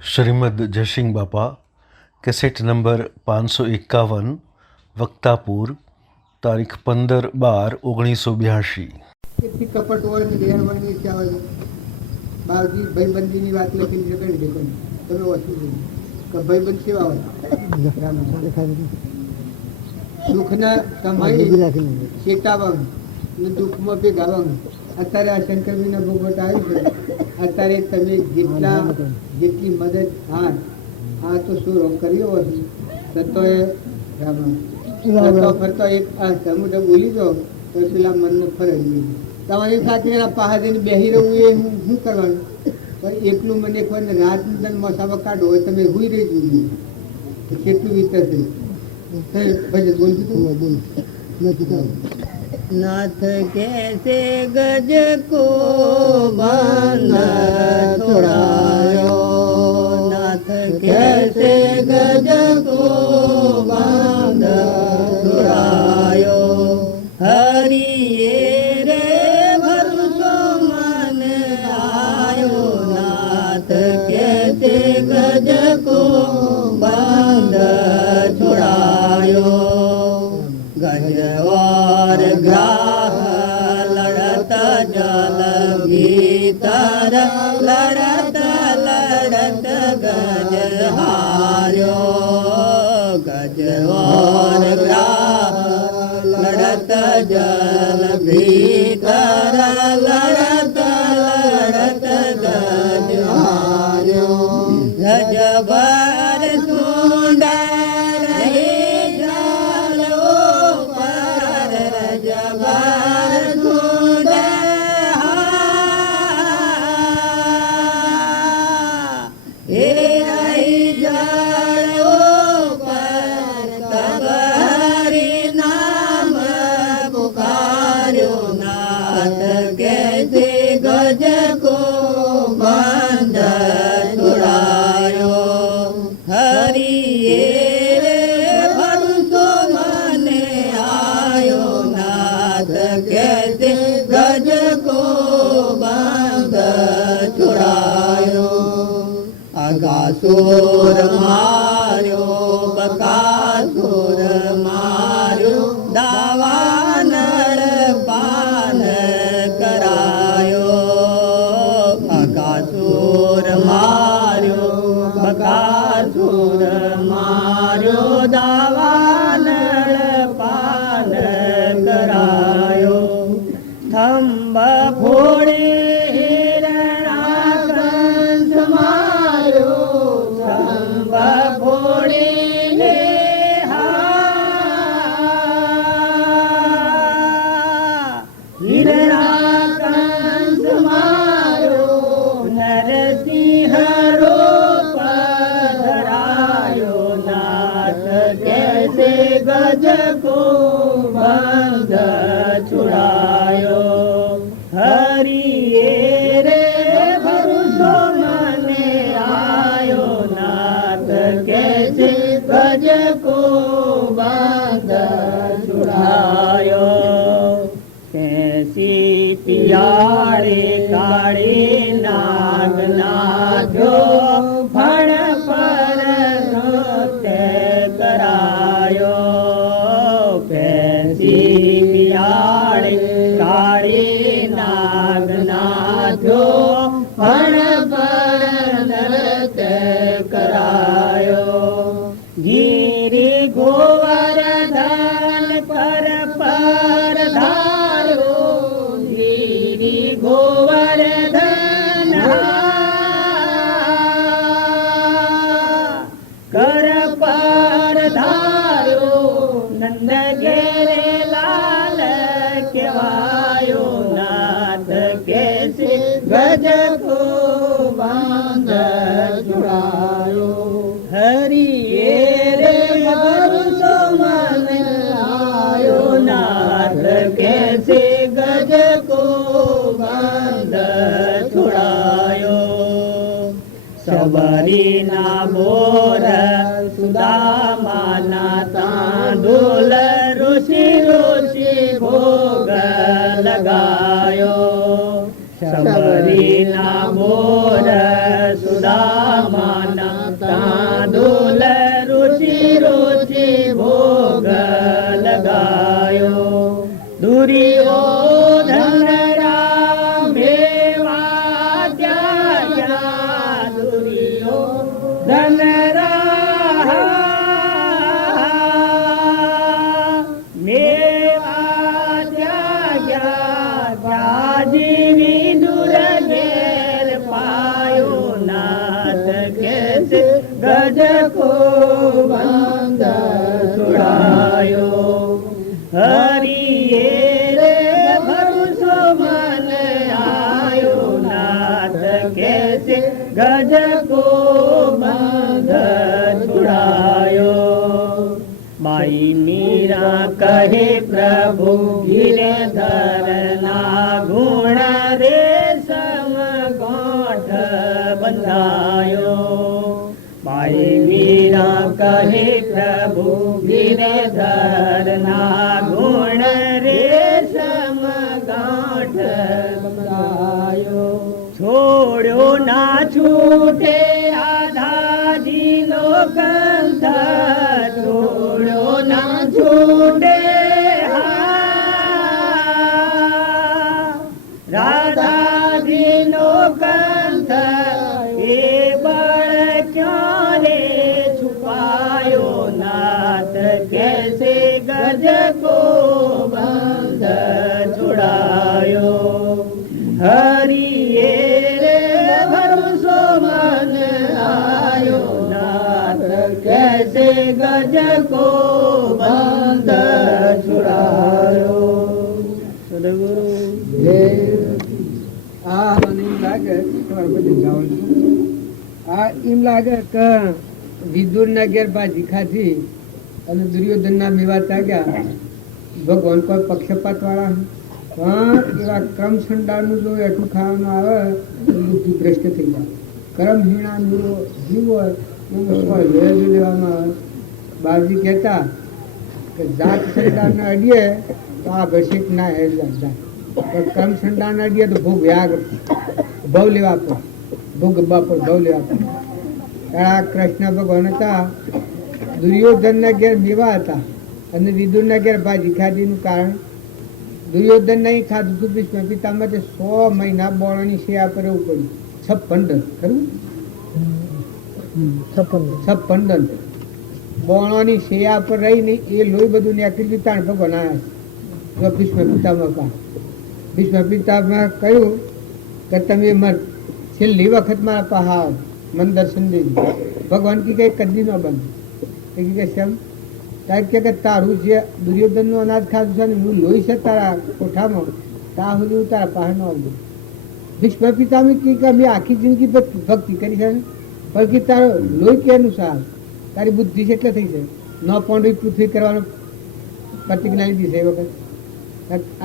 श्रीमद जयसिंह बापा, cassette number 551, वक्तापुर, तारीख 15/12/1982। કેટલી કપટ હોય ને ગેરવર્ણની ઈચ્છા હોય બાવજી ભાઈબંધીની વાત લખેલી છે કરી દેખો તમે ઓછું કે ભાઈબંધ કેવા હોય દુઃખના સમય ચેતાવંગ ને દુઃખમાં ભેગાવંગ અત્યારે આ શંકરજીના ભોગવટ આવી છે અત્યારે તમે જેટલી મદદ હા તો શું રોગ કર્યો હશે સતોએ ફરતો એક આ સમુદ્ર બોલી જાઓ તો પેલા મનને ફરજ તમારી સાથે પહાડીને બેસી રહું એ શું કરવાનું પણ એકલું મને એક વાર રાત મસાવા કાઢો હોય તમે હુઈ રહી જોઈએ કેટલું વિતરશે ભજન બોલતું બોલ નથી नाथ कैसे गज को बांध छुड़ायो, नाथ कैसे गज को बांध छुड़ायो, हरिये रे भरोसो मन आयो, नाथ कैसे गज को बांध छुड़ायो, गज और ग्राह लड़त जल भीतर लड़त लड़त गज हार्यो, गज और ग्राह लड़त जल भीतर लड़त लड़त गज हार्यो, गजबर सुंदर गज को बंद छुड़ायो, हरिये रे भरोसो मन आयो, नाथ कैसे गज को बंद छुड़ायो, अगासुर मार्यो बकासुर मार्यो, दावानल पान करायो, बकासुर मार्यो बकासुर मार्यो, दावानल पान करायो, थंब फोड़े हिरणाकंस मार्यो, थंब फोड़े हिरणाकंस मारो, नरसिंह रूप धरायो, नाथ कैसे गज को बंद छुड़ायो, हरिये रे भरोसो मन आयो, नाथ कैसे गज को बंद छुड़ायो, कैसी पियाड़े काड़े नाग नाग्यो, फण पर नृत्य करायो, कैसी पियाड़े काड़े नाग नाग्यो, फण पर नृत्य करायो, गिरी गोवर्धन पर धारो, गिरी गोवर्धन कर पर धारो, नंद घेरे लाल केवायो, नाथ कैसे गज को बांध छुड़ायो, हरिये रे भरोसो मन आयो, नाथ कैसे गज को बांध छुड़ायो, सबरी ना बोर सुदामा ना तांदूल ऋषि ऋषि भोग लगायो, सबरी ना बोर सुदामा कैसे गज को बंध छुड़ायो हरिये रे भरोसो मन आयो नाथ कैसे गज को बंध छुड़ायो माई मीरा कहे प्रभु गिरधरना गुण रे सम गांठ बंधायो माई मीरा कहे प्रभु गिरधरना गुण रे सम गांठ बंधायो छोड़ो ना छूटे आधा जीनो कंठ छोड़ो ना छूटे राधा जीनो कंठ ए बड़ क्यों रे छुपायो नाथ कैसे गज को बंध छुड़ायो हरिये रे भरोसो मन आयो नाथ कैसे गज को बंध छुड़ायो सदगुरु આ મને એમ લાગે તમારે બધું જવાનું આ એમ લાગે કે વિદુરના ઘેર ભાજી ખાધી અને દુર્યોધનના મેવા તાગ્યા ભગવાન કોઈ પક્ષપાત વાળા પણ એવા ક્રમ સંડાળનું જો એઠું ખાવાનું આવે તો બુદ્ધિ ભ્રષ્ટ થઈ જાય કર્મહીણા જીવ હોય એનું સ્વર લેવામાં આવે બાળજી કહેતા કે જાત સંડાળને અડીએ તો આ ભસિક ના હેર જાય કર્મ સંડાણ અડીએ તો ભોગ વ્યાગ ભવ લેવા પર ભોગ બાપર ભવ લેવા પર આ કૃષ્ણ ભગવાન હતા દુર્યોધનના ઘેર મેવા હતા અને વિદુરના ઘેર ભાજી ખાધીનું કારણ દુર્યોધન નહીં ખાધું હતું ભીષ્મ પિતામહે 100 મહિના બોળોની સેવા કરવું પડ્યું 56 દંડ ખરું 56 દંડ બોળોની સેવા પર રહીને એ લોહી બધું નીકળી દીધું તાણ ભગવાન આવ્યા ભીષ્મ પિતામહ કા ભીષ્મ પિતામહ કહ્યું કે તમે છેલ્લી વખત મારા પહાડ મન દર્શન દેજો ભગવાન કી કઈ કદી ન બંધ કે શેમ સાહેબ કે તારું જે દુર્યોધનનું અનાજ ખાધું છે ને હું લોહી છે તારા કોઠામાં ત્યાં સુધી હું તારા પાસે ન આવજો ભીષ્મ પિતામહ કે અમે આખી જિંદગી ભક્તિ કરી છે પણ કે તારો લોહી કે અનુસાર તારી બુદ્ધિ છે એટલે થઈ છે ન પોંડવી પૃથ્વી કરવાનો પ્રતિજ્ઞા લીધી છે એ વખત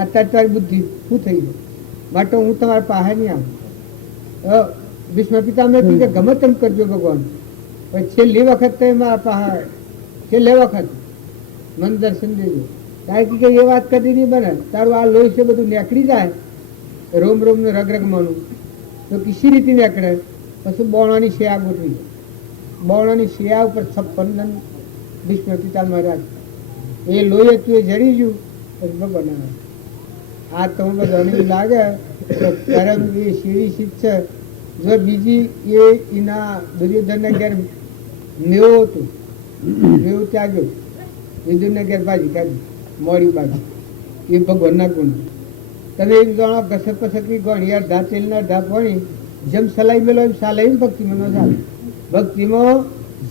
અત્યારે તારી બુદ્ધિ શું થઈ છે માટે હું તમારા પાસે નહીં આવું ભીષ્મ પિતામહ કે ગમે તેમ કરજો ભગવાન પણ છેલ્લી વખત તો મારા પાસે છેલ્લે વખત મન દર્શન દેજો કારણ કે એ વાત કદી નહીં બને તારું આ લોહી છે બધું નીકળી જાય રોમ રોમનું રગરગમાંનું તો કીસી રીતે નીકળે પછી બોણાની શિયા ગોઠવી બોણાની શિયા ઉપર 56 દંડ ભીષ્મ પિતામહ મહારાજ એ લોહી હતું એ જડી ગયું પછી ભગવાન આ તો બધાને લાગે તો કરમ એ સીડી શીખ છે જો બીજી એ એના દુર્યોધનના ઘેર મેવો હતું મેવું ત્યાગ્યું વિદુરના ઘેર ભાજી કાઢી મોડી બાજુ એ ભગવાનના ગુણ તમે એમ જાણો ઘસક પસકની ગણી અડધા તેલના અડધા પાણી જેમ સલાઈ મેલો એમ સાલાઈ ભક્તિમાં ન ચાલે ભક્તિમાં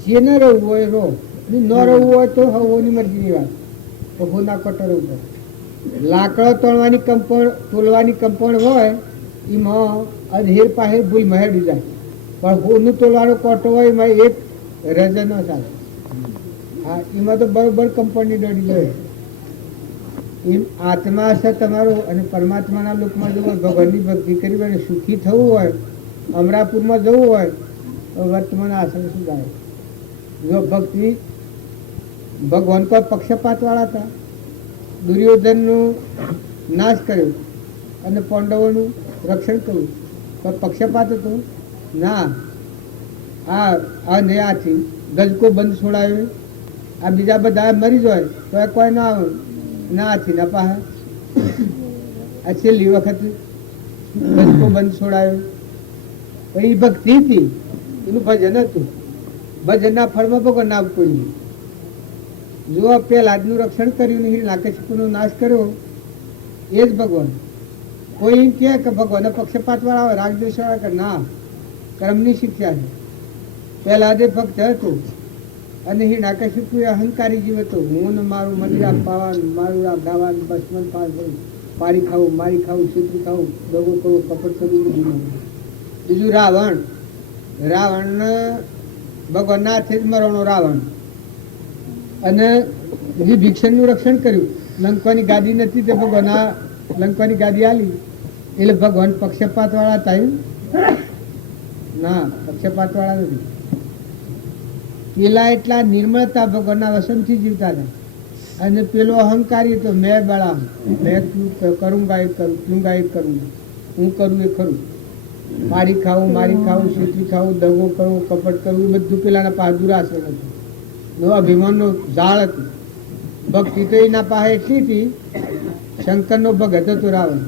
જે ન રહેવું હોય રહો ન રહેવું હોય તો હવોની મરજીની વાત પ્રભુના કટર ઉપર લાકડો તોડવાની તોલવાની કંપણ હોય એમાં અધેર પાસે ભૂલ મહેડી જાય પણ હોનું તોલવાનો કોટો હોય એમાં એક રજ ન ચાલે હા એમાં તો બરોબર કંપની દોડી જાય એમ આત્મા છે તમારો અને પરમાત્માના લોકમાં જવું હોય ભગવાનની ભક્તિ કરી અને સુખી થવું હોય અમરાપુરમાં જવું હોય તો વર્તમાન આશ્રમ સુધારે જો ભક્તિ ભગવાન કોઈ પક્ષપાતવાળા હતા દુર્યોધનનું નાશ કર્યો અને પાંડવોનું રક્ષણ કર્યું તો પક્ષપાત હતો ના આ ન્યાયથી ગજકો બંધ છોડાયો આ બીજા બધા મરી જાય તો એ કોઈ ના આવે ના હાથી ના પાસે આ છેલ્લી વખત ગજકો બંધ છોડાયો એ ભક્તિ હતી એનું ભજન હતું ભજનના ફળમાં ભગવાન ના કોઈ જો પહેલાદનું રક્ષણ કર્યું નાકેશપુનો નાશ કર્યો એ જ ભગવાન કોઈ એમ કહે કે ભગવાનના પક્ષપાત વાળા હોય રાગદ્વેષ વાળા કે ના કર્મની શિક્ષા છે પહેલા જે ભક્ત હતો અને હિરણ્યકશિપુ એ અહંકારી જીવ હતો. હું ને મારું મંદિર પાવાનું, મારું આ ગાવાનું, બસમન પાડી ખાવું, મારી ખાવું, છેતરી ખાવું, દગો કરવું, કપટ કરવું. બીજું રાવણ. રાવણ ભગવાનના હાથે જ મરવાનો રાવણ. અને વિભીષણનું રક્ષણ કર્યું. લંકાની ગાદી નથી તે ભગવાન લંકાની ગાદી આલી એટલે ભગવાન પક્ષપાત વાળા થાય ના, પક્ષપાત વાળા નથી. પેલા એટલા નિર્મળતા ભગવાનના વસનથી જીવતા હતા અને પેલો અહંકારી તો મેં બળા, મેં કરુંગા એ કરું, તુંગા એ કરું, હું કરું એ ખરું. મારી ખાવું, મારી ખાવું, શીતરી ખાવું, દગો કરવું, કપટ કરવું, બધું પેલાના પાસે દુરાશે હતું. નો અભિમાનનો ઝાડ હતું. ભક્તિ તો એના પાસે એટલી હતી. શંકરનો ભગત હતો રાવણ.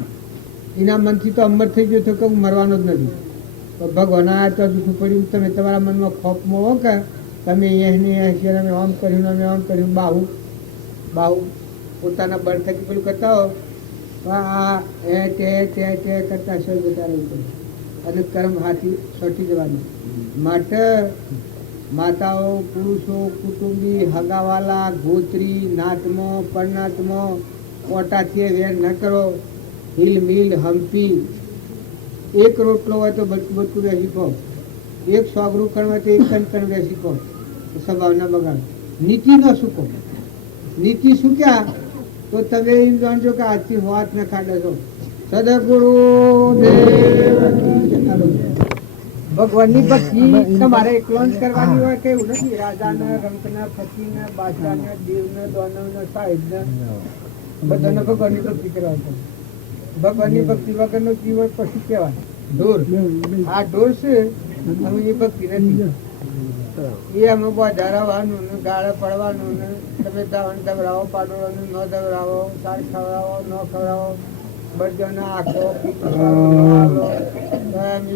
એના મનથી તો અમર થઈ ગયો હતો કે હું મરવાનો જ નથી. તો ભગવાન આ તો જૂઠું પડ્યું. તમે તમારા મનમાં ખોફમાં હો કે તમે અમે આમ કર્યું, અમે આમ કર્યું. બાહુ બાહુ પોતાના બળ થકી પેલું કરતા હો આ તે કરતા સર જતા રહેવું અને કર્મ હાથી સોટી જવાનું. માટે માતાઓ, પુરુષો, કુટુંબી, હગાવાલા, ગોત્રી, નાતમાં, પરનાતમાં પોટાથી વેર ન કરો. હિલ મિલ હમ્પી એક રોટલો હોય તો બટકું બેસી કહો, એક સોગરું કણ હોય તો એક કણ બેસી કહો. સ્વભાવના બગાડ. નીતિ ન સુકો. નીતિ સુક્યા તો તમે એમ જાણજો કે આજથી વાત ન ખાડે છો. સદગુરુ ભગવાનની ભક્તિ તમારે એકલોન કરવાની હોય કે એવું નથી. રાજાના, રંકના, ફકીરના, બાદશાહના, દેવના, દાનવના, સાહેબના બધાને ભગવાનની ભક્તિ કરવા છે. ભગવાનની ભક્તિ વગરનો જીવ પછી કહેવાય ઢોર. આ ઢોર છે અમે એ ભક્તિ નથી. એ અમે વધારવાનું ને ગાળે પડવાનું ને તમે દવરાવો, પાડવાનું ન દવરાવો, સાર ખવડાવો ન ખવડાવો, બધાના આખો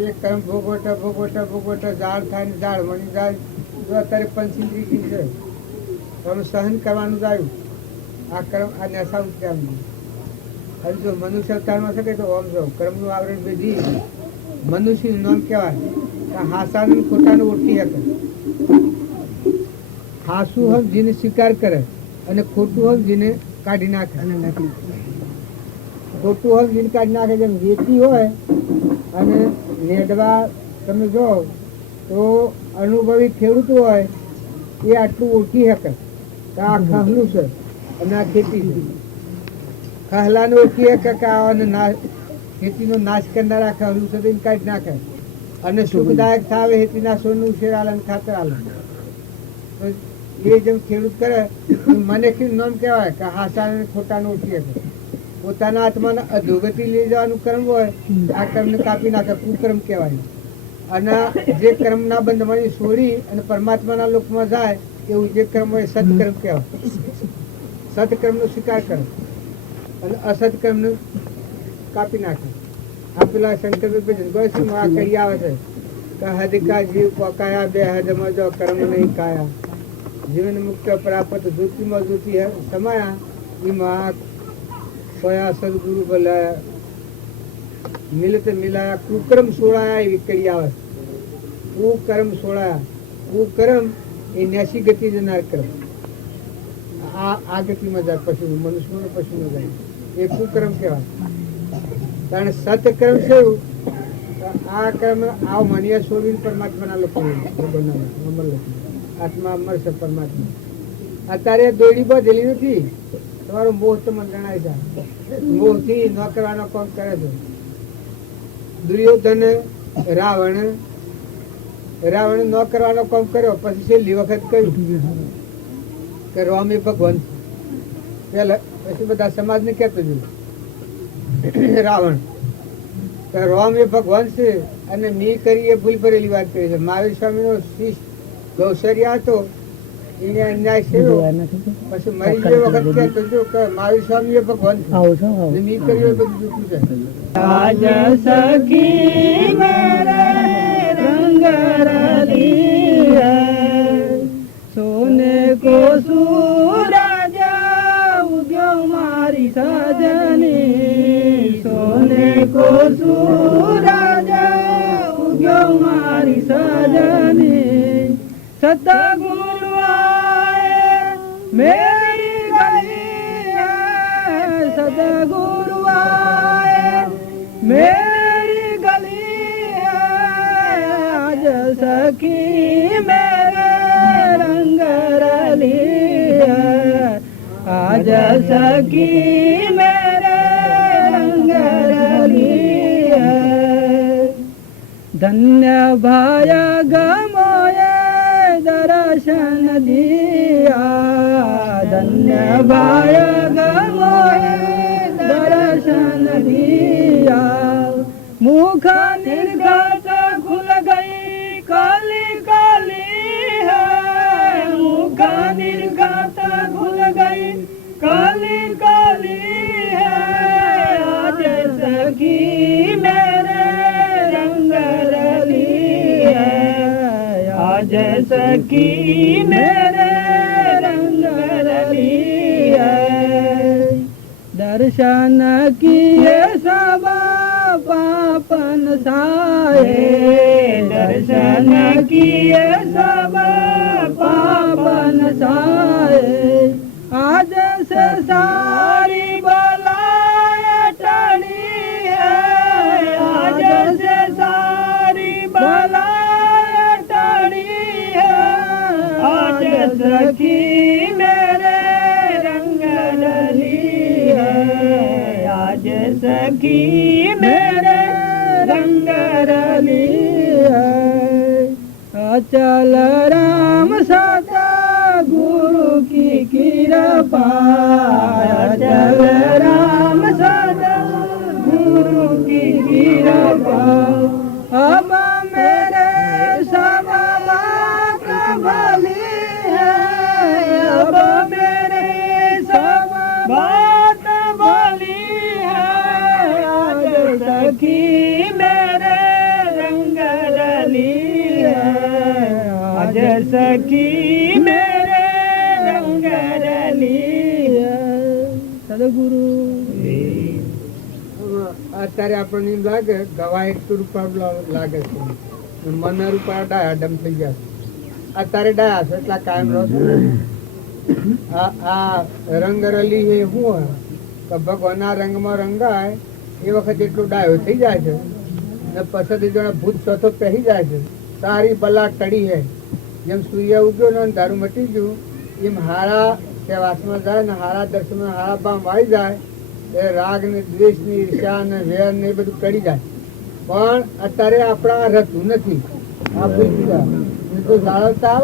એક કર્મ ભોગવટા ભોગવટા ભોગવટા ઝાડ થાય ને ઝાડ મળી જાય. જો અત્યારે પંચિંદ્રી છે તમે સહન કરવાનું જાય. આ કર્મ આ નશા ઉત્યાનું. અને જો મનુષ્ય અવતારમાં શકે તો આમ જો કર્મનું આવરણ બેધી મનુષ્યનું નામ કહેવાય કે હાસાનું ખોટાનું ઓળખી શકે. હાસું હમ જેને સ્વીકાર કરે અને ખોટું હમ જેને કાઢી નાખે. ખોટું હમ જેને કાઢી નાખે. જેમ વેચી હોય અને નેડવા તમે જો તો અનુભવી ખેડૂત હોય એ આટલું ઓળખી શકે કે આ ખહલું છે અને આ ખેતી છે. ખહલાને ઓળખી શકે કે આ ખેતીનો નાશ કરનારા ખહલું છે તો એને કાઢી નાખે અને સુખદાયક થાવે હેતીના સોનું શેર આલે ખાતર આલે. એ જેમ ખેડૂત કરે મને કેવું નામ કહેવાય કે હાસા ખોટાને ઓળખી શકે. પોતાના આત્માને અધોગતિ લઈ જવાનું કર્મ હોય આ કર્મને કાપી નાખે કુકર્મ કહેવાય. અને જે કર્મના બંધમાં છોડી અને પરમાત્માના લોકમાં જાય એવું જે કર્મ હોય સત્કર્મ કહેવાય. સત્કર્મનો સ્વીકાર કરે અને અસત્કર્મને કાપી નાખે. આ પેલા શંકર આ કરી આવે છે કે હદકા જીવ પકાયા બે હદમાં જો કર્મ નહીં કાયા. જીવન મુક્ત પ્રાપ્ત ધૂતિમાં ધૂતિ સમાયા એમાં સોયા સદગુરુ બોલાયા મિલત મિલાયા. કુકર્મ સોળાયા એવી કરી આવે. કુકર્મ સોળાયા. કુકર્મ એ ન્યાસી ગતિ જનાર કર્મ. આ ગતિમાં જાય પશુ, મનુષ્યનો પશુમાં જાય એ કુકર્મ કહેવાય. કારણ સત્કર્મ છે આ કર્મ આવ મનિયા છોડીને પરમાત્માના લોકો અમર લોકો આત્મા અમર છે પરમાત્મા. અત્યારે દોડી બધેલી નથી. તમારો મોહ તો મંત્રણાય છે. મોહથી ન કરવાનો કામ કરે છે. દુર્યોધન રાવણ ન કરવાનો કામ કર્યો પછી છેલ્લી વખત કહ્યું કે રામ એ ભગવાન. પેલા પછી બધા સમાજને કહેતો જોયું રાવણ કે રામ એ ભગવાન છે અને મી કરી એ ભૂલ ભરેલી વાત કરી છે. મહાવીર સ્વામીનો શિષ્ય ગૌસરિયા હતો એને અન્યાય થયો પછી મરી ગયો વખત કહેતો જો કે મહાવીર સ્વામી એ ભગવાન છે મી કરી એ બધું જૂઠું છે. આજ સખી મેરે રંગ રલિયા સોને કો સૂરજ ઉગ્યો મારી સજની. સોને કો સૂરજ ઉગ્યો મારી સજની. सतगुरु आए मेरी गली है, सतगुरु आए मेरी गली है, आज सखी मेरे रंग रली है, आज सखी मेरे रंग रली है। धन्य भाय गमोए दर्शन दिया, धन्य भाय गमोए दर्शन दिया, मुख निर्गत खुल गई काली काली है, मुख निर्गत खुल गई काली काली है, आज सखी मेरे रंग रली है, आज सखी मेरे रंग रली है। दर्शन किए सब पापन साए, दर्शन किए सब पापन साए, आज से सारी बलाएं टली है, आज से सारी बलाएं टली है, आज सखी मेरे रंग रली है, आज सखी मेरे रंग रली है। अचल राम सदा गुरु की कृपा, अचल राम सदा गुरु की कृपा, अब मेरे सब बात भली है, अब मेरे सब बात भली है, आज सखी मेरे रंग रली है, आज सखी मेरे रंग रली है। सदगुरु અત્યારે આપણને એમ લાગે ગવા 100 રૂપિયા લાગે છે, મને રૂપિયા ડાયા ડમ થઈ ગયા છે, અત્યારે ડાયા છે એટલા કાયમ રહો છો। આ રંગ રલી એ શું કે ભગવાનના રંગમાં રંગાય એ વખત એટલો ડાયો થઈ જાય છે ને પછી જણા ભૂત સતો પહેરી જાય છે, સારી બલા ટળી હે, જેમ સૂર્ય ઉગ્યો ને દારૂ મટી ગયું એમ હારા સેવાસમાં જાય ને હારા દર્શનમાં હારા બામ વાઈ જાય, એ રાગ ને દ્વેષ ને ઈર્ષ્યા ને વેર ને એ બધું ટળી જાય, પણ અત્યારે આપણા રતું નથી, આ ભૂલી ગયા તો જાળવતા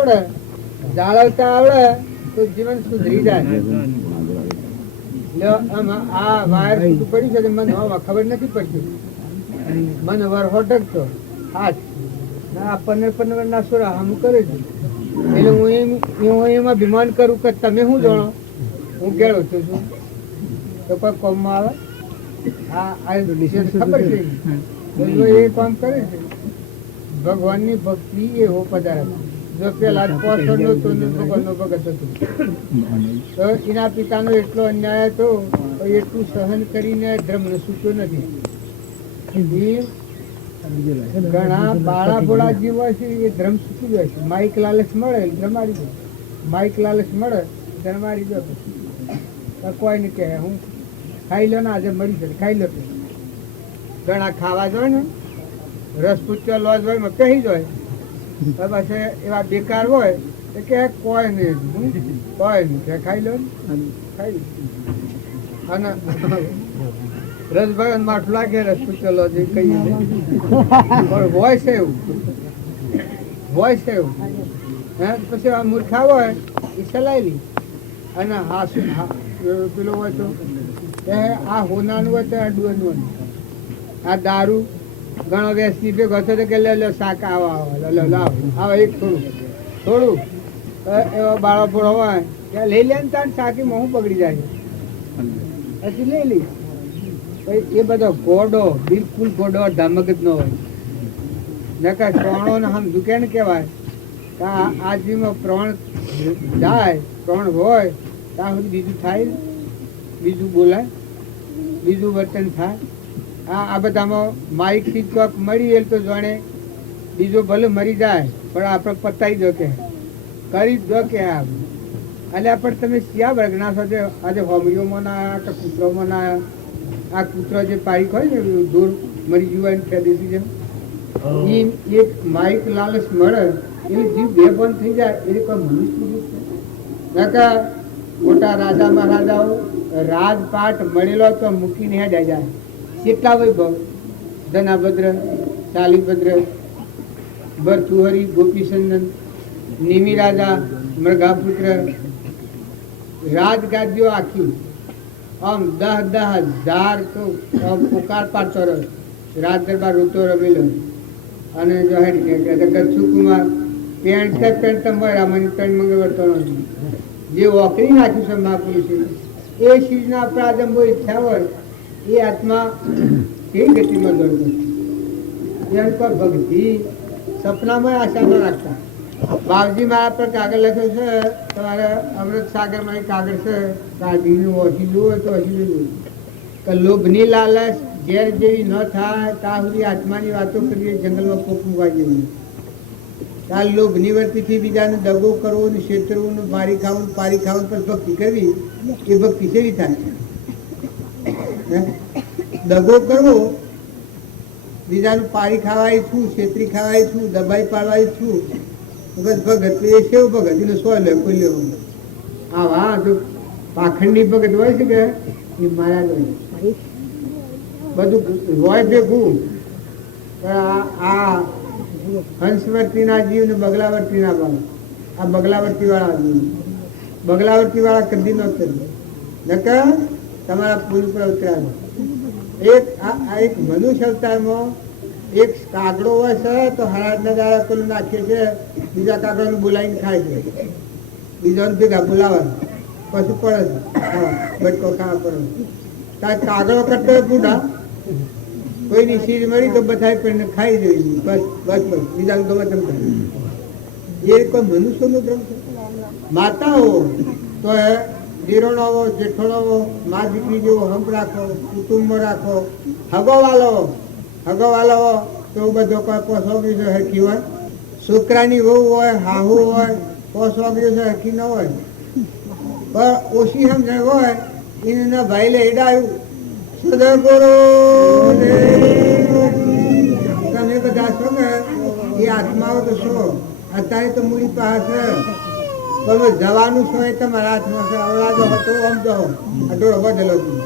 આવડે તો જીવન સુધરી જાય। આ વાયર છૂટું પડી છે મને ખબર નથી પડતી, મને વાર હોટકતો હાથ આ 15 ના સોરા હમ કરે છે, એટલે હું એમાં અભિમાન કરું કે તમે શું જાણો, હું ગેળો છું તો કોઈ કોમમાં આવે, આ ખબર છે એ કામ કરે છે। ભગવાનની ભક્તિ એવો પદાર્થ જો પેલા ભગવાનનો ભગત હતો તો એના પિતાનો એટલો અન્યાય હતો એટલું સહન કરીને ધર્મને સૂક્યો નથી। ઘણા બાળા ભોળા જીવ હોય છે એ ધર્મ સૂકી જાય છે, માઇક લાલચ મળે ધર્મારી જાય, માઇક લાલચ મળે ધર્મારી જાય, કોઈ ને કહે હું ખાઈ લો ને આજે મરી જાય ખાઈ લો, ઘણા ખાવા જોઈએ ને રસ પૂછ્યો લોજ હોય માં કહી જાય, પછી એવા બેકાર હોય તો કે કોઈ નહીં કોઈ નહીં કે ખાઈ લો ખાઈ અને રસ ભગવાન માઠું લાગે રસ પૂછ્યો લોજ એ કહીએ પણ હોય છે એવું, હોય છે એવું હે, પછી આ મૂર્ખા હોય એ ચલાવેલી અને હા પેલો હોય તો આ હોનાનું હોય તો અડવાનું, આ દારૂ ઘણો વેસની ભેગો થતો કે લે શાક આવો એક થોડું એવો બાળો ફોડો હોય ત્યાં લઈ લે ને તાર શાકીમાં હું બગડી જાય પછી લઈ લઈ, એ બધો ગોડો બિલકુલ ગોડો ધમક જ ન હોય, નકર પ્રાણો ને સમજુ કે ને કહેવાય કે આ જીવમાં પ્રાણ જાય પ્રાણ હોય ત્યાં સુધી બીજું થાય, બીજું બોલાય, બીજું વર્તન થાય। આ બધામાં માઇક થી કોક મળી તો જાણે બીજો ભલે મરી જાય પણ આપણે પતાવી દો કે કરી દો કે આમ અલ્યા પણ તમે ક્યાં વર્ગના છો જે આજે હોમરીઓમાં ના આવ્યા કે કૂતરોમાં ના આવ્યા? આ કૂતરો જે પારીક હોય ને દૂર મરી ગયું હોય ફેદેસી જેમ એ એક માઇક લાલચ મળે એટલે જીવ બે બંધ થઈ જાય એટલે કોઈ મનુષ્ય છે મોટા રાજા મહારાજાઓ રાજપાટ મળેલો તો મૂકીને હેડા જાય. કેટલા વૈભવ ધનાભદ્ર, શાલીભદ્ર, ભરતુહરી, ગોપીચંદન, નિમિ રાજા, મૃગાપુત્ર, રાજગાદીઓ આખી આમ 10,000 તો પુકાર પાડતો રહ્યો. રાજ દરબાર રોતો રમેલો અને જો હેડ ગચ્છુ કુમાર પેન્ટ મળ્યા મને પેન્ટ મંગે વળતો નથી. જે ઓકરી નાખ્યું છે મહાપુરુષે એ શીરના પ્રારંભો ઈચ્છા હોય એ આત્મા કેવી ગતિમાં દોડતો એમ પર ભક્તિ સપનામાં આશા ન રાખતા. બાવજી મારા પર કાગળ લખ્યો છે તમારે અમૃત સાગરમાં કાગળ છે કાઢીને ઓછી જુઓ તો ઓછી જુઓ કે લોભની લાલચ ઝેર જેવી ન થાય ત્યાં સુધી આત્માની વાતો કરીએ જંગલમાં પોક મૂકવા જેવી. ત્યાં લોભની વર્તીથી બીજાને દગો કરવો ને છેતરવું ને પારી ખાવું પર ભક્તિ કરવી એ ભક્તિ કેવી થાય? દગો કરવો, બીજાનું પારી ખાવાય છું, છેતરી ખાવાય છું, દબાઈ પાડવાય છું, બસ ભગત એ સેવ ભગત એનો સો લે કોઈ લેવો. આવા જો પાખંડી ભગત હોય છે કે એ મારા જ હોય બધું હોય ભેગું. પણ આ હંસવર્તીના જીવ ને બગલાવર્તીના ભાવ આ બગલાવર્તી વાળા જીવ બગલાવર્તી વાળા કદી ન કરી નકર તમારા પુલ પર ઉતર્યા. એક મનુષ્ય અવતારમાં એક કાગડો હોય છે તો હરાજના દાડા પેલું નાખીએ છે, બીજા કાગડાને બોલાવીને ખાય છે, બીજાને ભેગા બોલાવે પછી પડે છે બટકો ખાવા પડે. કાગડો કરતો પૂડા કોઈની શીર મળી તો બધાય પણ ખાઈ દેવી બસ બસ બસ બીજા ગમે તેમ એ કોઈ મનુષ્યનો ધર્મ છે. માતાઓ તો દીરોણાવો, જેઠોણાવો, મા દીકરી જેવો હંપ રાખો, કુટુંબ રાખો, હગોવાલો તો બધો કોઈ પોસોગી છે હરખી હોય. છોકરાની વહુ હોય, હાહુ હોય, પોસોગી છે હરખી ન હોય. પણ ઓછી સમજણ હોય એના ભાઈ લે હેડાયું સદગુરુ તમે બધા છો ને એ આત્માઓ તો છો. અત્યારે તો મૂડી પાસે પણ જવાનું છો એ તમારા હાથમાં છે. હવળાજો હતો આમ તો અડોળો બધેલો હતું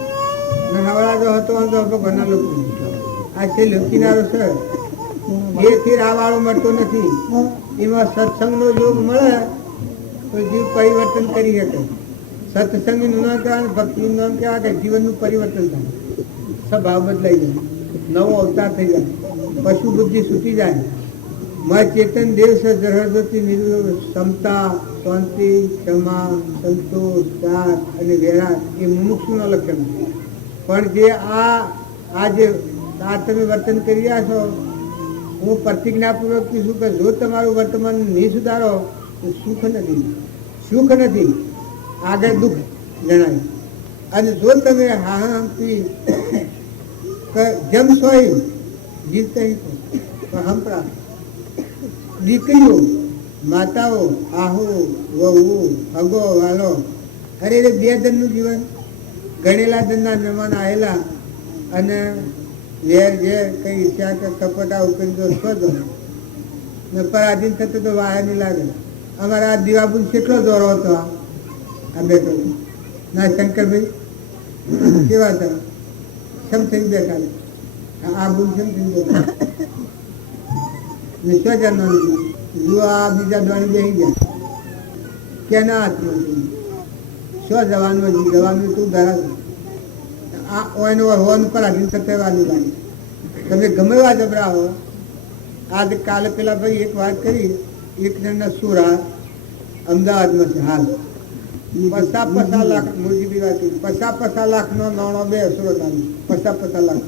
ને હવળાજો હતો આમ તો ભગવાનના લોકો આ છે લખીનારો છે. એથી રાવાળો મળતો નથી. એમાં સત્સંગનો યોગ મળે તો જીવ પરિવર્તન કરી શકે. સત્સંગનું નામ કહેવાય, ભક્તિનું નામ કહેવાય કે જીવનનું પરિવર્તન થાય, સ્વભાવ બદલાઈ જાય, નવો અવતાર થઈ જાય, પશુ બુદ્ધિ છૂટી જાય. મા ચેતન દેવ છે જરજોતી ક્ષમતા, શાંતિ, ક્ષમા, સંતોષ, ત્યાગ અને વેરાગ એ મુમુક્ષુના લક્ષણ. પણ જે આ તમે વર્તન કરી રહ્યા છો હું પ્રતિજ્ઞાપૂર્વક કહીશું કે જો તમારું વર્તમાન નહીં સુધારો તો સુખ નથી આગળ દુઃખ જણાય. અને જો તમે હાહમથી જમશો એમ જીવતા તો હંપરા દીકરીઓ, માતાઓ, આહુ, વહુ, હગો, વાલો અરે બે જણનું જીવન ગણેલા જણના મહેમાન આવેલા અને વેર ઝેર કઈ ઈચ્છા કે કપટા ઉકેલી દો શોધો ને પરાધીન થતો તો વાયા નહીં લાગે. અમારા આ દીવાબુન કેટલો દોરો હતો આ બેઠો ના શંકરભાઈ કેવા હતા સમથિંગ બેઠા આ બુન સમથિંગ બેઠા ને શું જાણવાનું જો આ બીજા દોડી બેસી ગયા કેના હાથમાં શું જવાનું તું ધરાવે આ ઓયનો હોવાનું પર આધીન થવાની લાગે. તમે ગમે એવા જબરા હો. આજ કાલે પેલા ભાઈ એક વાત કરી એક જણના સુરા અમદાવાદમાં છે હાલ 50 લાખ મોજીબી વાત 50 લાખનો નાણો બે સુરત આવી 50 લાખ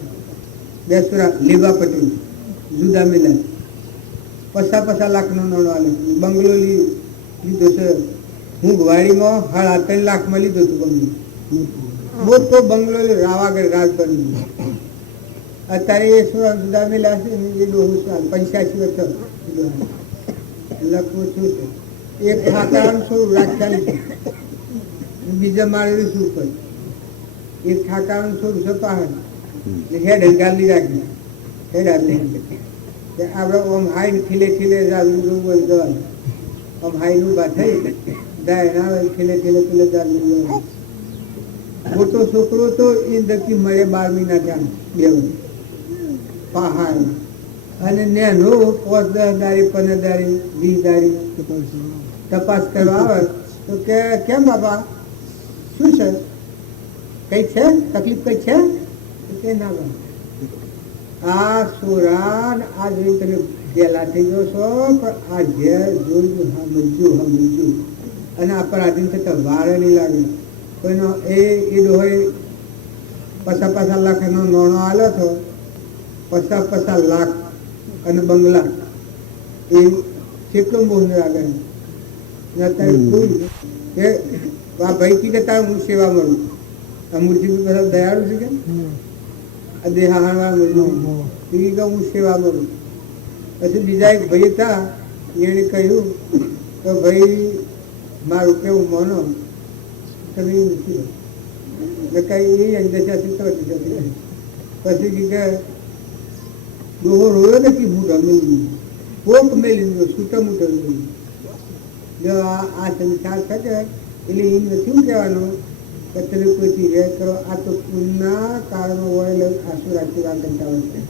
બે સુરા લીબા પટેલ જુદા મિલન 50 લાખનો નાણો આલે બંગલો લીધો છે. હું વાડીમાં 3.5 લાખમાં લીધો હતો બંગલો. મોટો બંગલો રાવાગઢ રાજ બની અત્યારે એ સુરત જુદા મિલા છે એ 85 વર્ષ લખવું શું છે એક ઠાકરાનું સ્વરૂપ રાખેલું છે, બીજા માળે શું કરે, એક ઠાકરાનું સ્વરૂપ સપાહન હેડ ગાલી રાખી હેડ આપણે ઓમ હાઈ ખીલે ખીલે જવાનું આમ હાઈ નું બા થઈ જાય ના ખીલે ખીલે ખીલે જવાનું. મોટો છોકરો તો એ દકી મળે 12 મહિના ત્યાં બે પહાડ અને નેનો 5-10 દારી 15 દારી 20 દારી તપાસ કરવા આવે તો કે કેમ બાપા શું છે, કઈ છે તકલીફ કઈ છે કે ના બા આ સોરાન આ જોઈ તમે ગેલા થઈ ગયો છો પણ આ ઘેર જોયું સમજ્યું અને અપરાધી થતા વારે નહીં લાગે કોઈનો એ ડોહે પચાસ લાખ એનો નાણો આવ્યો હતો, 50 લાખ અને બંગલા એ કેટલો મોહ લાગે અત્યારે કોઈ કે આ ભાઈ કી કે તારે હું સેવા મળું આ મૂર્તિ બધા દયાળુ છે કે આ દેહાણવા મળું એ કે હું સેવા મળું. પછી બીજા એક ભાઈ હતા એને કહ્યું કે ભાઈ મારું કેવું માનો તમે નથી કઈ એ અંદરથી તો પછી કે ડોહો રોયો નથી હું રમેલું કોક મેલી છૂટા મૂટા જો આ સંસાર થશે એટલે એ નથી કહેવાનું કે તમે કોઈથી વેર કરો, આ તો પુણ્યના કારણો હોય આશીર્વાદથી વાત કરતા હોય છે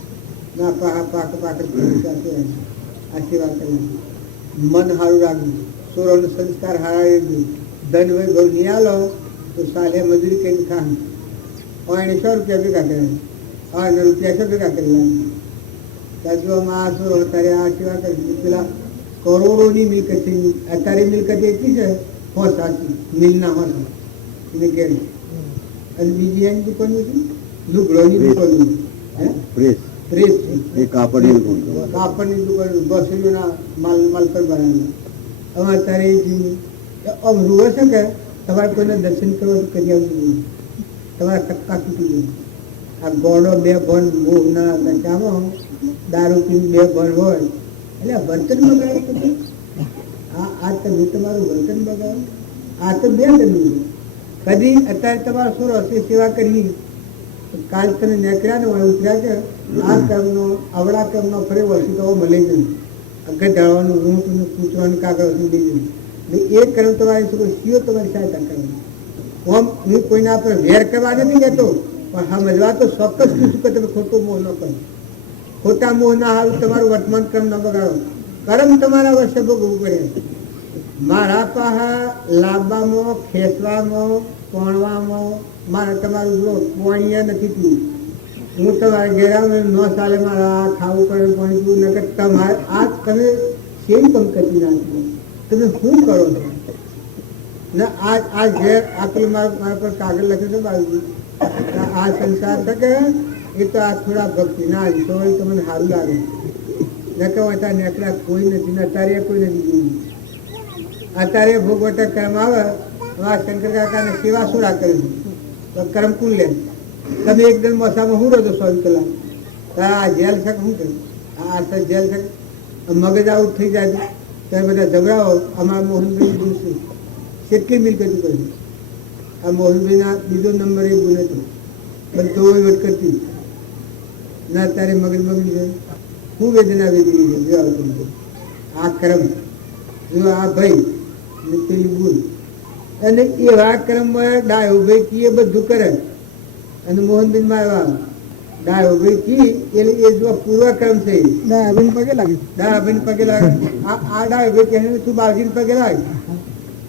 ના પાક આશીર્વાદ કરવું, મન સારું રાખવું, સોરોનો સંસ્કાર હારા ગયું, ધન વૈભવ નહીં આલો તો સાલે મજૂરી કરીને ખાવું, 100 રૂપિયા ભેગા કરે 100 રૂપિયા ભેગા કરી રાજ્યમાં આ સોરો અત્યારે આ સેવા કરી પેલા કરોડોની મિલકત છે, અત્યારે મિલકત એટલી છે હોશ સાચી મિલના હોશ એને ઘેર અને બીજી એની દુકાન હતી લુગડોની દુકાન પ્રેસ છે કાપડની દુકાન બસરીઓના માલ પર બનાવેલા. હવે અત્યારે આમ રૂવે છે કે તમારે કોઈને દર્શન કરવા તો કરી આવવું, તમારા ટક્કા તૂટી જાય. આ ગોળો 2 ભણ મોહના દશામાં દારૂ પીને 2 ભણ હોય એટલે વર્તન બગાડે તમે આ તમે તમારું વર્તન બગાડો, આ તો 2 કરવું. કદી અત્યારે તમારો શું હશે સેવા કરવી, કાલ તમે નીકળ્યા ને ઉતર્યા કે આ કર્મનો અવળા કર્મનો ફરે વર્ષી તો મળે જ નહીં, અગર ઢાળવાનું ઊંટનું કૂતરાનું કાગળ લઈ જવું એ કર્મ તમારી શું શીઓ તમારી સહાયતા કરવાની. આમ હું કોઈના પર વેર કરવા નથી કહેતો પણ સમજવા તો ચોક્કસ છું કે તમે ખોટો મોહ ન કરો, ખોટા મોહ ના હાલ તમારું વર્તમાન કર્મ ન બગાડો, કર્મ તમારા વર્ષે ભોગવવું પડે. મારા પાહા લાંબામાં ખેંચવામાં કોણવામાં મારે તમારું જો પાણી નથી પીવું, હું તમારા ઘેરામાં 9 સાલે મારા આ ખાવું પડે પાણી પીવું નકર તમારે આ તમે સેમ પંકતી નાખી તમે શું કરો છો ને આ ઘેર આપેલું મારા પર કાગળ લખે છે બાજુ આ સંસાર થકે એ તો આ થોડા ભક્તિ ના તો તમને સારું લાગે ન કહેવાય નેકડા કોઈ નથી ને અત્યારે કોઈ નથી જોયું. અત્યારે ભોગવટા કર્મ આવે શંકર કાકાને સેવા શું રાખેલું તો કર્મ કુલ લે તમે એકદમ મસામાં હું રહો 100 કલાક આ જેલ શક શું છે આ જેલ શક મગજ આઉટ થઈ જાય ત્યારે બધા ઝઘડાઓ અમારા મોહનભાઈ ગુણશે કેટલી મિલકત કરી આ મોહનભાઈના બીજો નંબર એ ગુણ હતો બધો વહીવટ કરતી ના અત્યારે મગજ છે શું વેદના વેદની છે જો આ કર્મ જો આ ભાઈ પેલી ગુણ અને એવા કર્મમાં ડાયો ભાઈ કી એ બધું કરે અને મોહનબેન માં એવા ડાયો ભાઈ કી એટલે એ જો પૂર્વ કર્મ છે ડાયાબેન પગે લાગે આ ડાયો ભાઈ કહે તું બાવજી પગે લાગે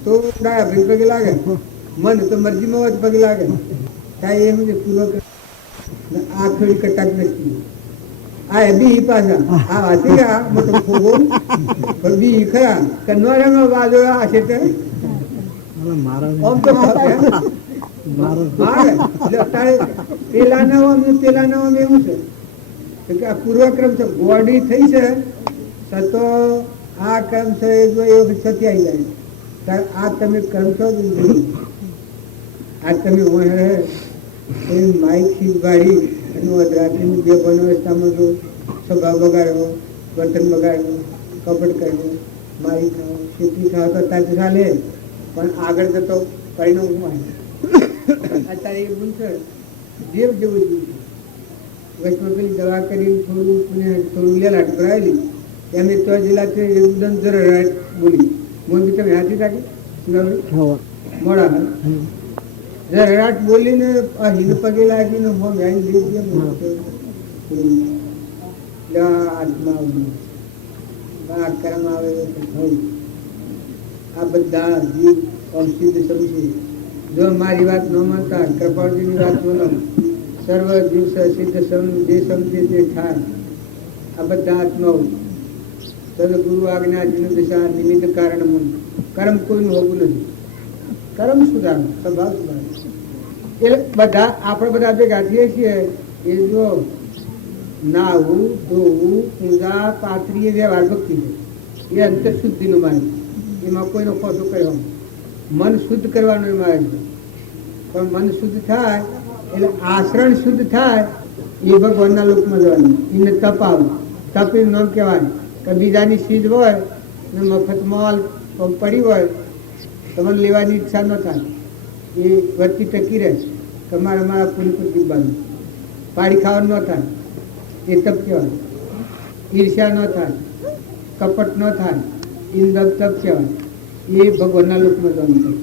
તો ડાયાબેન પગે લાગે મન તો મરજીમાં હોય પગે લાગે કાંઈ એમ છે પૂર્વ કર્મ આ થોડી કટાક નથી આ બી પાછા આ વાંચી ગયા મોટો ખોગો પણ બી ખરા કન્વાડામાં વાદળા આ છે પેલાના એવું છે કે આ પૂર્વક્રમ છે બોડી થઈ છે તો આ કર્મ છે સતી આવી જાય ત્યારે આ તમે કર્મ છો આ તમે માઇક સીટ ગાડી અને રાત્રિનું જે બનો રસ્તામાં જો સ્વભાવ બગાડવો વર્તન બગાડવું કપટ કરવું મારી ખાવ શીખી ખાવ તો તાજ ચાલે, પણ આગળ જતો પરિણામ શું આવે? અત્યારે એ ભૂલશે જેવ જેવું જીવ વચમાં પેલી દવા કરી થોડું લેલાટ કરાવેલી એમને તો જિલ્લા એકદમ જરા બોલી મોદી તમે હાથી રાખી મોડા રરાટ બોલીને હિલ પગે લાગીને મોં ગાઈ આત્મા આ કર્મ આવે આ બધા જીવ સિદ્ધ સમજી જો મારી વાત ન માનતા કૃપાળજીની વાત માનો સર્વ જીવ સિદ્ધ સમ જે સમજે તે થાય. આ બધા આત્માઓ સદગુરુ આજ્ઞા જીનું દિશા નિમિત્ત કારણ મન કર્મ કોઈનું હોવું નથી. કર્મ સુધારો સ્વભાવ સુધારો એટલે બધા આપણે બધા ભેગા થઈએ છીએ એ જો નાવું ધોવું પૂજા પાત્રી એ વ્યવહાર ભક્તિ છે એ અંતર શુદ્ધિનું માર્ગ એમાં કોઈનો ખોટો કર્યો મન શુદ્ધ કરવાનું એ માર્ગ છે પણ મન શુદ્ધ થાય એટલે આચરણ શુદ્ધ થાય એ ભગવાનના લોકમાં જવાનું એને તપ આવે તપનું નામ કહેવાય કે બીજાની ચીજ હોય ને મફત માલ પડી હોય તમને લેવાની ઈચ્છા ન થાય એ વચ્ચે ટકી રહે કે મારા પુનપુત્રી બાજુ પાડી ખાવાનું ન થાય એ તપ કહેવાય. ઈર્ષ્યા ન થાય કપટ ન થાય ઇન્દ્ર તપ કહેવાય. એ ભગવાનના લોકમાં જવાનું થાય.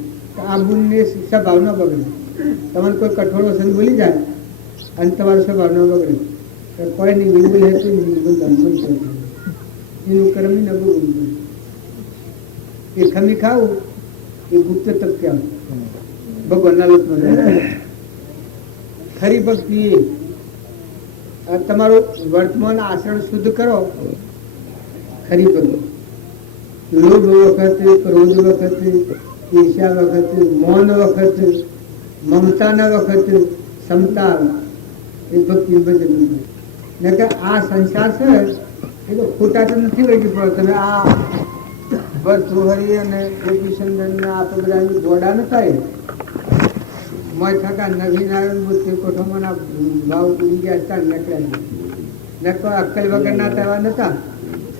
આ ગુણને સ્વભાવ ન બગડે. તમને કોઈ કઠોળો સન બોલી જાય અને તમારો સ્વભાવ ન બગડે તો કોઈ નહીં બિલકુલ હેતું નહીં એનું કર્મ ન બગડવું. એ ખમી ખાવું એ ગુપ્ત તપ કહેવાય ભગવાનના લોકમાં. ખરી ભક્તિ એ તમારું વર્તમાન આચરણ શુદ્ધ કરો. ખરી ભક્તિ લોભ વખતે ક્રોધ વખતે ઈર્ષ્યા વખતે મૌન વખતે મમતાના વખતે ક્ષમતા એ ભક્તિ ભજન ને કે આ સંસાર છે એ તો ખોટા તો નથી લઈ પડે. તમે આ ભરતૃહરી અને ગોપીચંદન આપણે બધા ગોડા નતા એ મોય થતા નવી નારાયણ મૂર્તિ કોઠોમાં ભાવ ઉડી ગયા હતા નકળ્યા ને કોઈ અક્કલ વગરના તહેવાર નતા.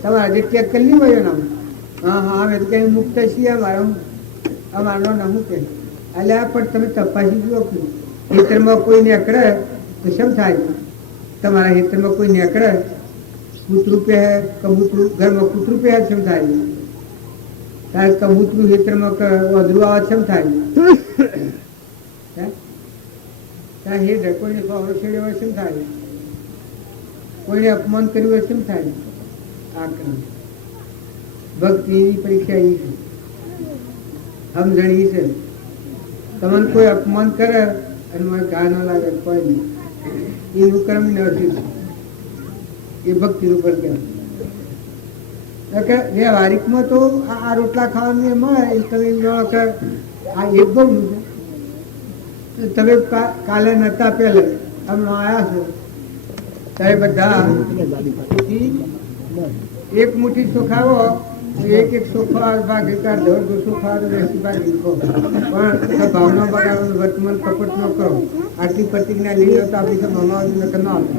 તમારે જેટલી અક્કલ નહીં હોય એના હા હા અમે તો કઈ મુક્ત છીએ અમારો ના શું કે એટલે પણ તમે તપાસી જુઓ કે હેતરમાં કોઈ નીકળે તો શમ થાય? તમારા હેતરમાં કોઈ નીકળે કૂતરું પહે કબૂતરું ઘરમાં કૂતરું પહે શમ થાય? તારે કબૂતરું હેતરમાં વધરું આવે શમ થાય? ત્યાં હેઠ કોઈને ખબર છેડ્યો હોય શમ થાય? કોઈને અપમાન કર્યું હોય શમ થાય? આ કર્મ ભક્તિની પરીક્ષા એ છે. સમજણ એ છે તમને કોઈ અપમાન કરે અને મને ઘા ન લાગે કોઈ નહીં એનું કર્મ નથી. એ ભક્તિનું પર કહેવાય. વ્યવહારિકમાં તો આ રોટલા ખાવાનું મળે એ તમે જાણો કે આ એક ભોગનું છે. તમે કાલે નતા પહેલે હમણાં આવ્યા છો ત્યારે બધા એક મુઠ્ઠી ચોખાવો એક એક સોખા ભાગે કાઢો સોખા ભાગી પણ ભાવના બગાડવાનું વર્તમાન કપટ ન કરો. આટલી પ્રતિજ્ઞા લઈ લો તો આપણી સભામાં ન આવે.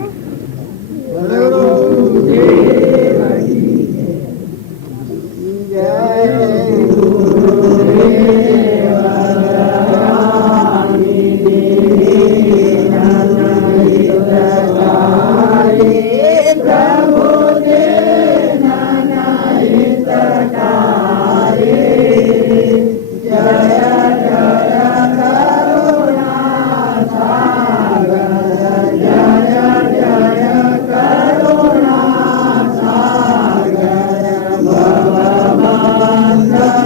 Baba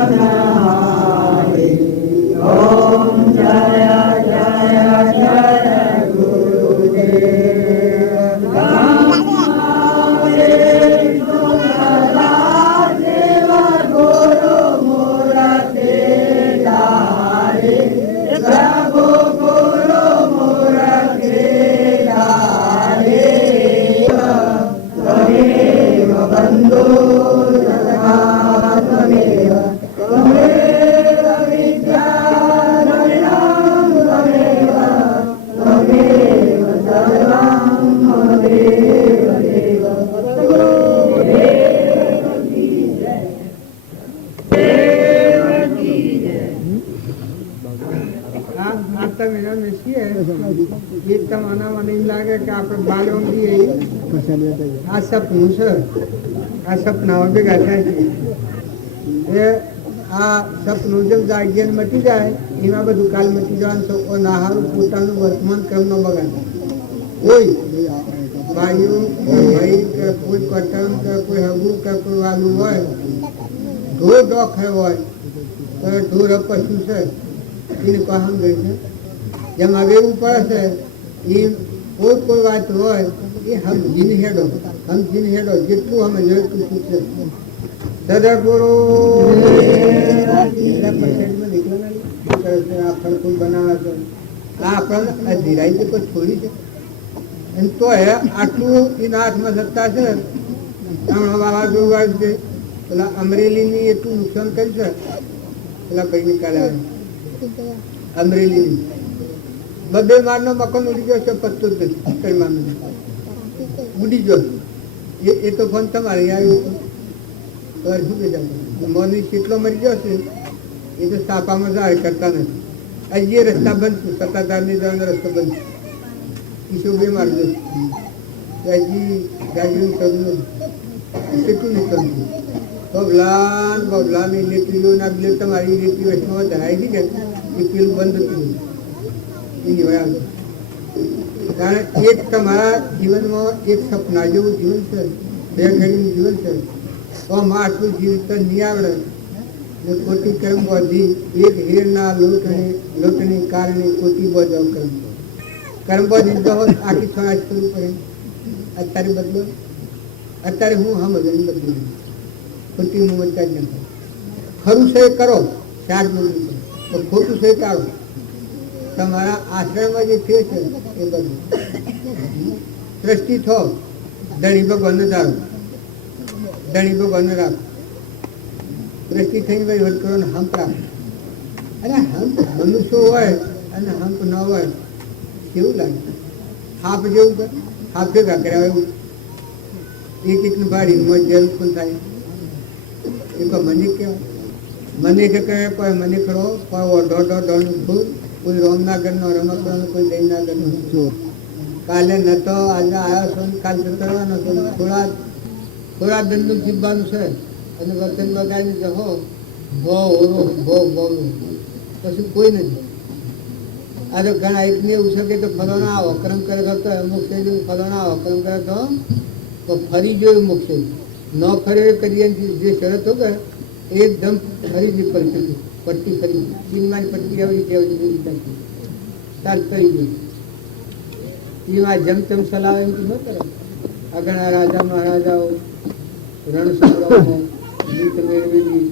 તમે રમે છીએ એ તમારામાં નહીં લાગે કે આપણે બાર ઊંઘીએ આ સપનું છે, આ સપનાઓ ભેગા થાય છે એ આ સપનું જેમ જાગ્યાને મટી જાય એમાં બધું કાલ મટી જવાનું છે. ના હારું પોતાનું વર્તમાન ક્રમનો બગાડ કોઈ ભાઈઓ ભાઈ કે કોઈ કટન કે કોઈ હગું કે કોઈ વાલું હોય ઢોર ડોખે હોય તો ઢોર પશુ છે એને કહમ ગઈ છે જેમ આગેવું પડે છે એ કોઈ વાત હોય એ સમજીને હેડો જેટલું અમે જોઈતું પૂછે સદગુરુ આ ફળકું બનાવે છે આ આપણને ધીરાઈ તો કોઈ છોડી છે અને તો આટલું એના હાથમાં સત્તા છે. વાવાઝોડું છે પેલા અમરેલીની એટલું નુકસાન કરી છે પેલા ભાઈ નીકાળે અમરેલીની બધે મારનો મકાન ઉડી ગયો છે. 25 મારનો ઉડી ગયો એ તો ફોન તમારે આવ્યું શું કે મોની કેટલો મરી ગયો છે એ તો સાપામાં જાય કરતા નથી. હજી રસ્તા બંધ છે, સત્તાધારની જવાનો રસ્તો બંધ ઈશો બે મારી જશે હજી જાગરણ કરવું કેટલું નુકસાન થયું. બબલાની લેટરીઓના બિલ તમારી લેટરી વચમાં ધરાઈ ગઈ કે એ પેલું બંધ હતું એની વયા કારણ એક તમારા જીવનમાં એક સપના જેવું જીવન છે, બે ઘડીનું જીવન છે. આમાં આટલું જીવતર નહીં આવડે ને ખોટી કર્મ બધી એક હેરના લોટને કારણે ખોટી બધો કર્મ બધી તો આખી છોડા કરવું પડે. અત્યારે બદલો અત્યારે હું સમજ બદલું ખોટી મમતા જ ન થાય. ખરું છે કરો શાક બોલું તો ખોટું છે કાઢો. તમારા આશ્રમમાં જે છે એ બધું દ્રષ્ટિ થો ધણી ભગવાનને ધારો, ધણી ભગવાનને રાખો. દ્રષ્ટિ થઈને ભાઈ વધ કરો ને હંપ રાખો. અરે હંપ મનુષ્ય હોય અને હંપ ન હોય કેવું લાગે? હાપ જેવું કર હાપ ભેગા કર્યા એવું એકનું ભાડી જરૂર પણ થાય એ કોઈ મને કહેવાય. મને કે કહે કોઈ મને ખડો કોઈ ઢોળનું ભૂત કોઈ રોમનાગરનો રમકડાનો કોઈ દહીંનાગરનો ચોર. કાલે નતો આજે આવ્યો છો ને કાલ કરવાનો છો. થોડા દંડનું જીવવાનું છે અને વર્તન બગાડીને જહો ભો કશું કોઈ નથી. આ તો ઘણા એકને એવું છે કે તો ફલોના આવો કર્મ કરે તો મોક્ષે ફલોના આવો કર્મ કરે તો ફરી જોયું મોક્ષે ન ફરે કરીએ જે શરત હોય એકદમ ફરી જ પટ્ટી ફરી ચીનમાં પટ્ટી આવી તાર કરી ગઈ એમાં જમચમ સલાહ એમ ન કરે. આ ઘણા રાજા મહારાજાઓ રણ સંગ્રામો ગીત મેળવેલી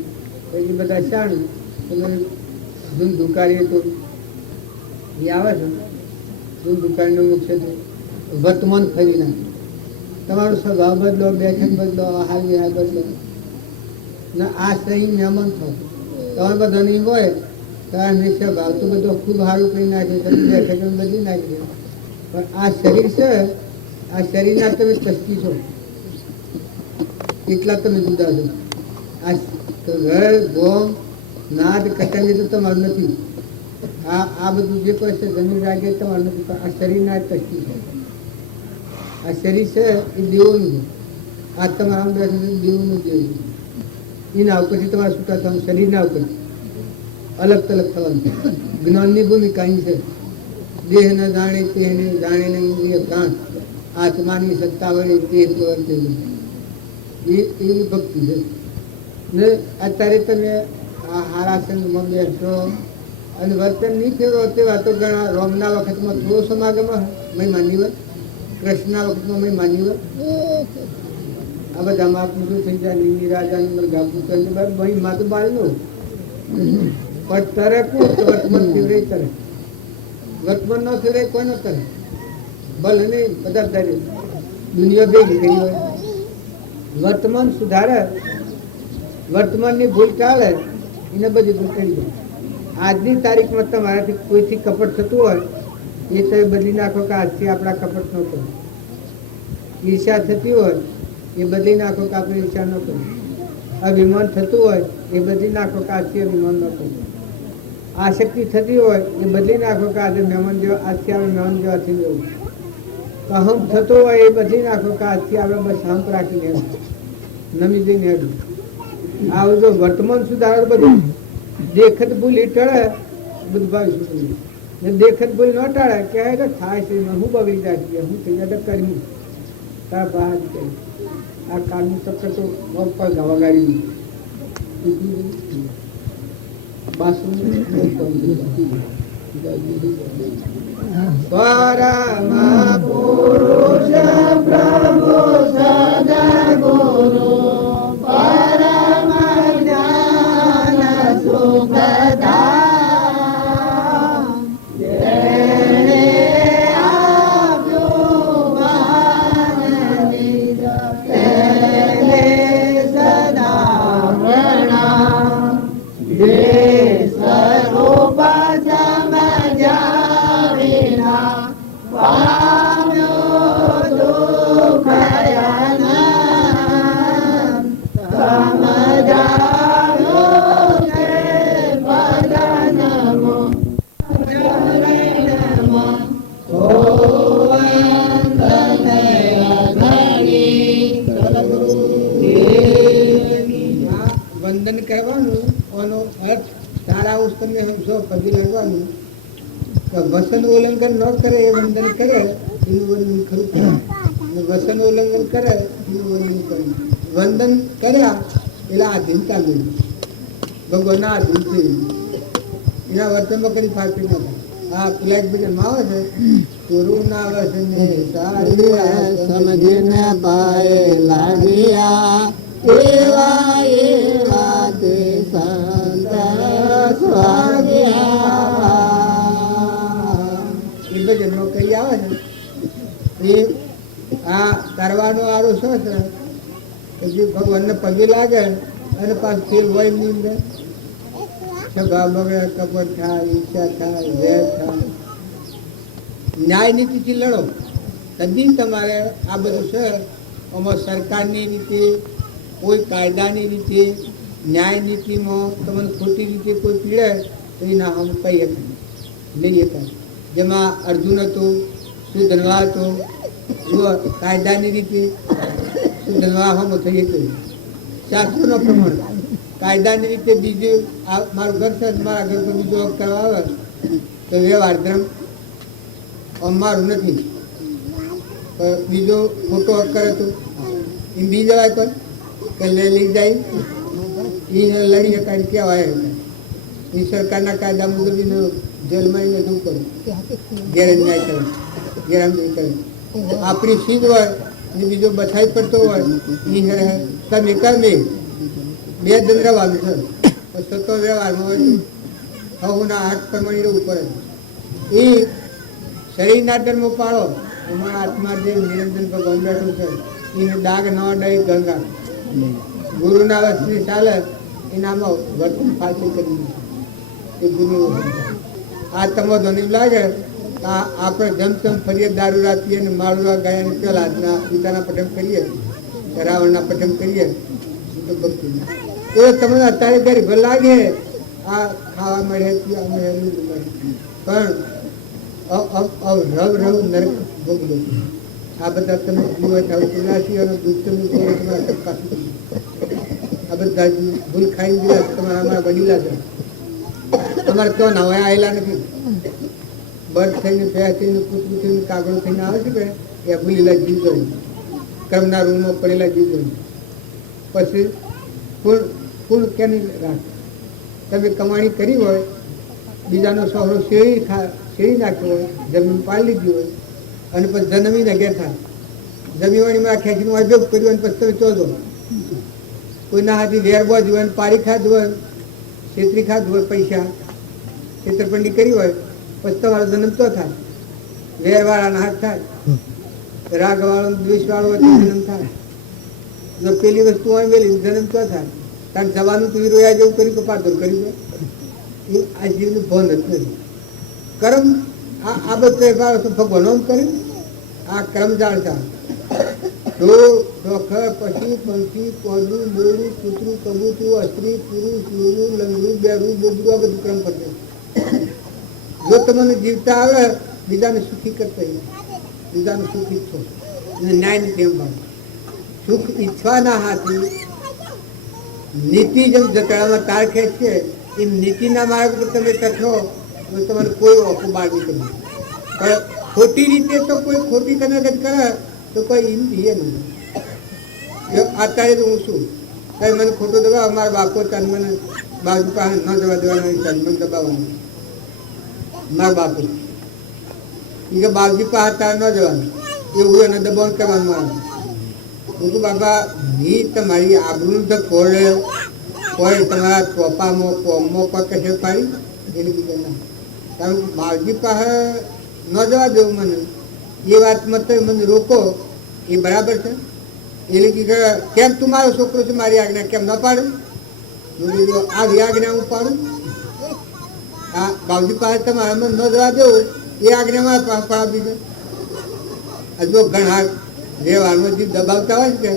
એ બધા શાણું તમે ધૂમ ધુકારીએ તો એ આવે છે. ધૂમ ધુકારીનો મુખ્ય છે વર્તમાન ફરી નાખે. તમારો સ્વભાવ બદલો, બેઠક બદલો, હાલ વિહાર બદલો ને આ સહી મહેમાન થો. તમારે બધા નહીં હોય ત્યારે સ્વભાવ તો બધો ખૂબ સારું કરી નાખે, બેઠક બદલી નાખી. પણ આ શરીર છે, આ શરીરના તમે તસ્તી છો એટલા તમે જુદા છો. આ ઘર ગોમ નાદ કટંગ તો તમારું નથી. આ બધું જે કોઈ છે જમીન રાગે તમારું નથી. પણ આ શરીરના તસ્તી છે. આ શરીર છે એ દેવોનું છે. આ તમારા બેઠું દેવોનું દેવું એના ઉપરથી તમારે છૂટા થવાનું. શરીરના ઉપરથી અલગ તલગ થવાનું. જ્ઞાનની ભૂમિકા અહીં છે. દેહ ન જાણે તેને જાણે નહીં ઇન્દ્રિય પ્રાણ આત્માની સત્તા વડે તે પ્રવર્તે એવી ભક્તિ છે. ને અત્યારે તમે આ હારાસંગમાં બેસો અને વર્તન નહીં ફેરો તે વાતો ઘણા રોમના વખતમાં થોડો સમાગમ મેં માની હોય, કૃષ્ણના વખતમાં મેં માની હોય. આ બધા મહાપુરુષો થઈ જાય લીલી રાજાની મરઘા પુત્ર ભાઈ માતું બાળનું પણ તરે કોણ વર્તમાન ફેવરે તરે વર્તમાન ન ફેરે કોઈ ન તરે ભલે નહીં બધા તરે દુનિયા ભેગી કરી હોય. વર્તમાન સુધારે, વર્તમાનની ભૂલ ટાળે એને બધી ભૂલ કરી જાય. આજની તારીખમાં તમારાથી કોઈથી કપટ થતું હોય એ તમે બદલી નાખો કે આજથી આપણા કપટ ન કરો. ઈર્ષા થતી હોય એ બદલી નાખો કે આપણે ઈર્ષા ન કરો. અભિમાન થતું હોય એ બદલી નાખો કે આજથી અભિમાન ન કરો. આસક્તિ થતી હોય એ બદલી નાખો કે આજે મહેમાન જેવા આજથી આપણે મહેમાન જેવા થઈ જવું. અહમ થતો હોય એ બદલી નાખો કે આજથી આપણે બસ હંપ રાખીને નમી જઈને હેડું. આ જો વર્તમાન સુધારો બધું દેખત ભૂલ એ ટળે બધું ભાવી સુધરી ને દેખત ભૂલ ન ટળે કે થાય છે હું બગડી જાય હું થઈ જાય કર્યું તારા બહાર કરી આ કાળનું ચક્કર તો પર વગાડી પરમ પુરુષ પ્રભુ સદગુરુ પરમ જ્ઞાન સુખદામ જેણે આપ્યું માન નિજ તેને સદા પ્રણામ. જે સ્વરૂપ સમજ્યા વિના પામ્યો દુઃખ અનંત. સમજાવ્યો કે પદનમો ચરણમો ગોવંદને અધણી. વંદન કરવાનું આનો અર્થ તારા ઉસ તમે સમજો પગે લાગવાનું. વસન ઉલ્લંઘન ન કરે એ વંદન કરે એનું વંદન ખરું કહેવાય. વસન ઉલ્લંઘન કરે એનું વંદન કરે. વંદન કર્યા એટલે આધીનતા મળી ભગવાનના આધીન છે એના વર્તનમાં કરી ફાટી ન થાય. આ પેલા એક બીજામાં આવે છે ગુરુ ના વસને સમજીને પાએ લાગ્યા એવા એવા તે સંત સ્વાગ્યા. એ ભજનમાં કઈ આવે છે એ આ કરવાનો આરો શું છે કે જે ભગવાનને પગે લાગે અને પાછું તેલ હોય એમની અંદર સભા બગડે કપટ થાય ઈચ્છા થાય વેર થાય. ન્યાય નીતિથી લડો કદી તમારે આ બધું છે આમાં સરકારની રીતે કોઈ કાયદાની રીતે ન્યાય નીતિમાં તમને ખોટી રીતે કોઈ પીડે તો એના હમ કહી શકાય લઈ શકાય. જેમાં અર્જુન હતો સુધનવા હતો કાયદાની રીતે સુધનવા હમ થઈ શકે શાસ્ત્રોનો પ્રમાણ. કાયદાની રીતે બીજું મારું ઘર છે મારા ઘર પર બીજો હક કરવા આવે તો વ્યવહાર ધર્મ મારું નથી બીજો ખોટો હક કરે તો એમ બી જવાય પણ કે લઈ જાય એ લડી શકાય કહેવાય. એ સરકારના કાયદા મુજબ એને જેલમાં એને શું કરે ગેરન્યાય કરે ગેરહાજરી કરે. આપણી સીધ હોય ને બીજો બથાઈ પડતો હોય એ તમે કરમે બે દંડ રહેવાનું છે સતો વ્યવહારમાં હોય તો હવના હાથ પ્રમાણે રહેવું પડે. એ શરીરના ધર્મો પાડો અમારા હાથમાં જે નિરંજન ભગવાન બેઠું છે એને દાગ ન અડાય ગંગા ગુરુના વચને ચાલે એનામાં વર્તન ફાંસી કરી એ ગુરુ. આ તમો ધ્વનિ લાગે આપણે જમતમ ફરીએ દારૂ રાખીએ ને માળુરા ગાયા ને પેલા પિતાના પઠન કરીએ રાવણના પઠન કરીએ તો ભક્તિ એ તમને અત્યારે ગરીબ લાગે આ ખાવા મળે પીવા મળે પણ રવ રવ નરક ભોગવો. આ બધા તમે જીવો તુલસી અને દૂધ આ બધા ભૂલ ખાઈ ગયા તમારા અમારા વડીલા છે અમારે તો નવા આવેલા નથી. બર્થ થઈને ભે થઈને કૂતરું થઈને કાગળો થઈને આવે છે કે એ ભૂલેલા જીવ જોઈ કર્મના રૂમમાં પડેલા જીવ જોઈ પછી કુલ કેની રાખ તમે કમાણી કરી હોય બીજાનો સહોરો શેરી નાખ્યો હોય જમીન પાડી લીધી હોય અને પછી જન્મીને ઘેર થાય જમીવાણીમાં ખેંચીનો ઉપયોગ કર્યો અને પછી તમે ચોજો કોઈના હાથી વેર બોજ હોય પારી ખાધ હોય છેતરી ખાધ હોય પૈસા છેતરપિંડી કરી હોય પછી તમારો જન્મ તો થાય. વેરવાળાના હાથ થાય રાગવાળો દ્વેષવાળો હોય તો જન્મ થાય. જો પેલી વસ્તુ હોય મેલી જન્મ તો થાય. કારણ જવાનું તું રોયા જેવું કર્યું કે પાદર કરી દે એ આ જીવનું ભન જ નથી. કર્મ આ બધા ભગવાન કર્યું આ કર્મજાળ છે. પશુ પંખી પોદું બોરું કૂતરું કબૂતરું સ્ત્રી પુરુષ લોલું લંગડું બેરું બોબરું આ બધું ક્રમ કરશે જો તમને જીવતા આવે બીજાને સુખી કરતા બીજાનું સુખ ઈચ્છો અને ન્યાય નીતિ એમ ભાવ સુખ ઈચ્છવાના હાથી નીતિ જેમ જતરામાં તાર ખેંચ છે એમ નીતિના માર્ગ પર તમે તઠો તો તમારે કોઈ ઓખું બાર નહીં તમે પણ ખોટી રીતે તો કોઈ ખોટી કનગત કરે તો કોઈ એમ દીએ નહીં. અત્યારે તો હું શું કઈ મને ખોટો દબાવ મારા બાપો તન મને બાજુ પાસે ન જવા દેવાનો તન મને દબાવવાનું મારા બાપુ કે બાપજી પાસે તાર ન જવાનું એવું એને દબાણ કરવાનું આવે. હું તો બાપા ની તમારી આબરૂ તો ખોળે કોઈ તમારા ચોપામાં કોમમાં પર કશે પાડી એને બીજા ના કારણ બાપજી પાસે ન જવા દેવું મને એ વાતમાં તો મને રોકો એ બરાબર છે. એટલે કે કેમ તું મારો છોકરો છે મારી આજ્ઞા કેમ ન પાડું આવી આજ્ઞા હું પાડું આ બાપજી પાસે તમારા ન જવા દેવું એ આજ્ઞામાં પડાવી દે. હજુ ઘણા વ્યવહારમાં જે દબાવતા હોય છે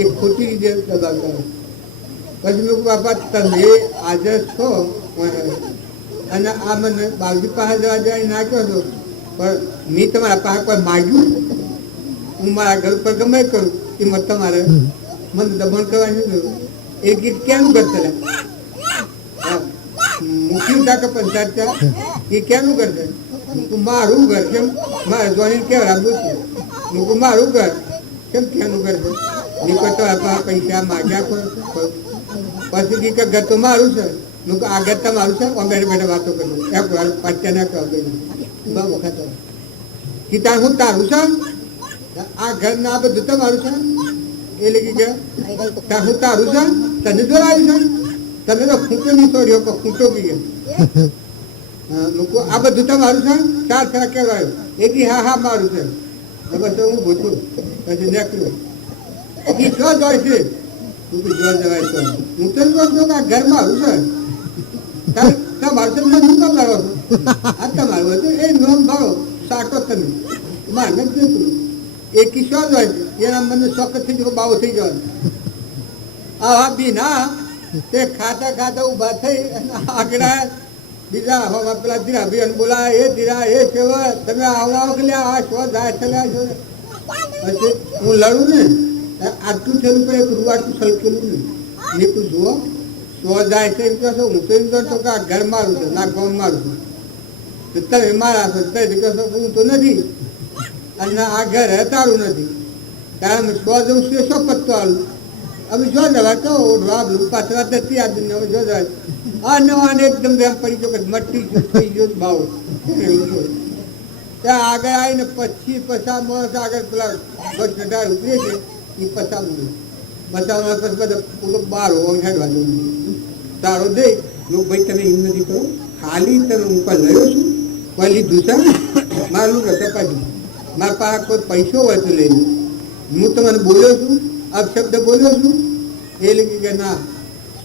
એ ખોટી રીતે દબાવતા હોય પછી મેં બાપા તમે હાજર છો અને આ મને બાપજી પાસે જવા જાય નાખ્યો છો પણ મેં તમારા પાસે કોઈ માગ્યું હું મારા ઘર પર ગમે કરું એમાં તમારે મને દબાણ કરવાની જરૂર એ ગીત ક્યાંનું કરશે મુખ્ય ટાકા પંચાયત એ ક્યાંનું કરશે મારું ઘર કેમ મારે જોઈને કેવડાવું છું મૂકું મારું ઘર કેમ ક્યાંનું ઘર છે નીકળતો પૈસા માગ્યા પછી કે ઘર તો મારું છે મૂકું આ ઘર તમારું છે અમે બેઠા વાતો કરું એક વાર પાછા બહુ વખત કી હું તારું છે આ ઘર ના બધું તમારું છે એટલે કે હું તારું છે તને જોડાયું છે તમે તો ખૂંટો નહીં છોડ્યો ખૂંટો બી આ બધું તમારું છે ચાર ફેરા કહેવાયું એક હા હા મારું છે બસ હું પૂછું પછી નીકળ્યું એ જો જાય છે તું જો જવાય તો હું તો કહું છું કે આ ઘર મારું છે તમારું તમે શું કામ લાવો છો આ તમારું હતું એ નોમ ભાવો સાટો તમે મારે નથી જોતું એ કિશોર જાય છે એના મને શોખ થઈ જવો બાવો થઈ જવાનો આ બી ના તે ખાતા ખાતા ઉભા થઈ અને આગળ બીજા હવા પેલા ધીરા ભાઈ બોલા એ ધીરા એ સેવા તમે આવડાવો કે આ શો જાય ચલ્યા છો પછી હું લડું ને આટલું થયેલું પણ એક રૂવાટું સલકેલું ને નીકળું જુઓ શો જાય છે એમ કહો હું તો એમ કહો કે આ ઘર મારું છે ના ગામ મારું છે તમે મારા છો તમે કહો હું તો નથી અને આ ઘર તારું નથી કારણ શો જવું છે શો પત્તો આવું હવે જો જવા તો ઓઢવા પાછળ દસી આદમી હવે જો જવા આ નવાને એકદમ વેમ પડી ગયો કે મટ્ટી થઈ ગયો ભાવ ત્યાં આગળ આવીને પછી પછા માણસ આગળ પેલા બસ ગઢાર ઉતરે છે એ પછા બચાવવા પછી બધા બાર હોવા હેડવા જવું તારો દે લોકો ભાઈ તમે એમ નથી કરો ખાલી તમે હું કોઈ લયો છું કોઈ લીધું છે મારું તપાસી મારા પાસે કોઈ પૈસો હોય તો લઈ લો હું તમને બોલ્યો છું અપશબ્દ બોલ્યો છું એ લખી કે ના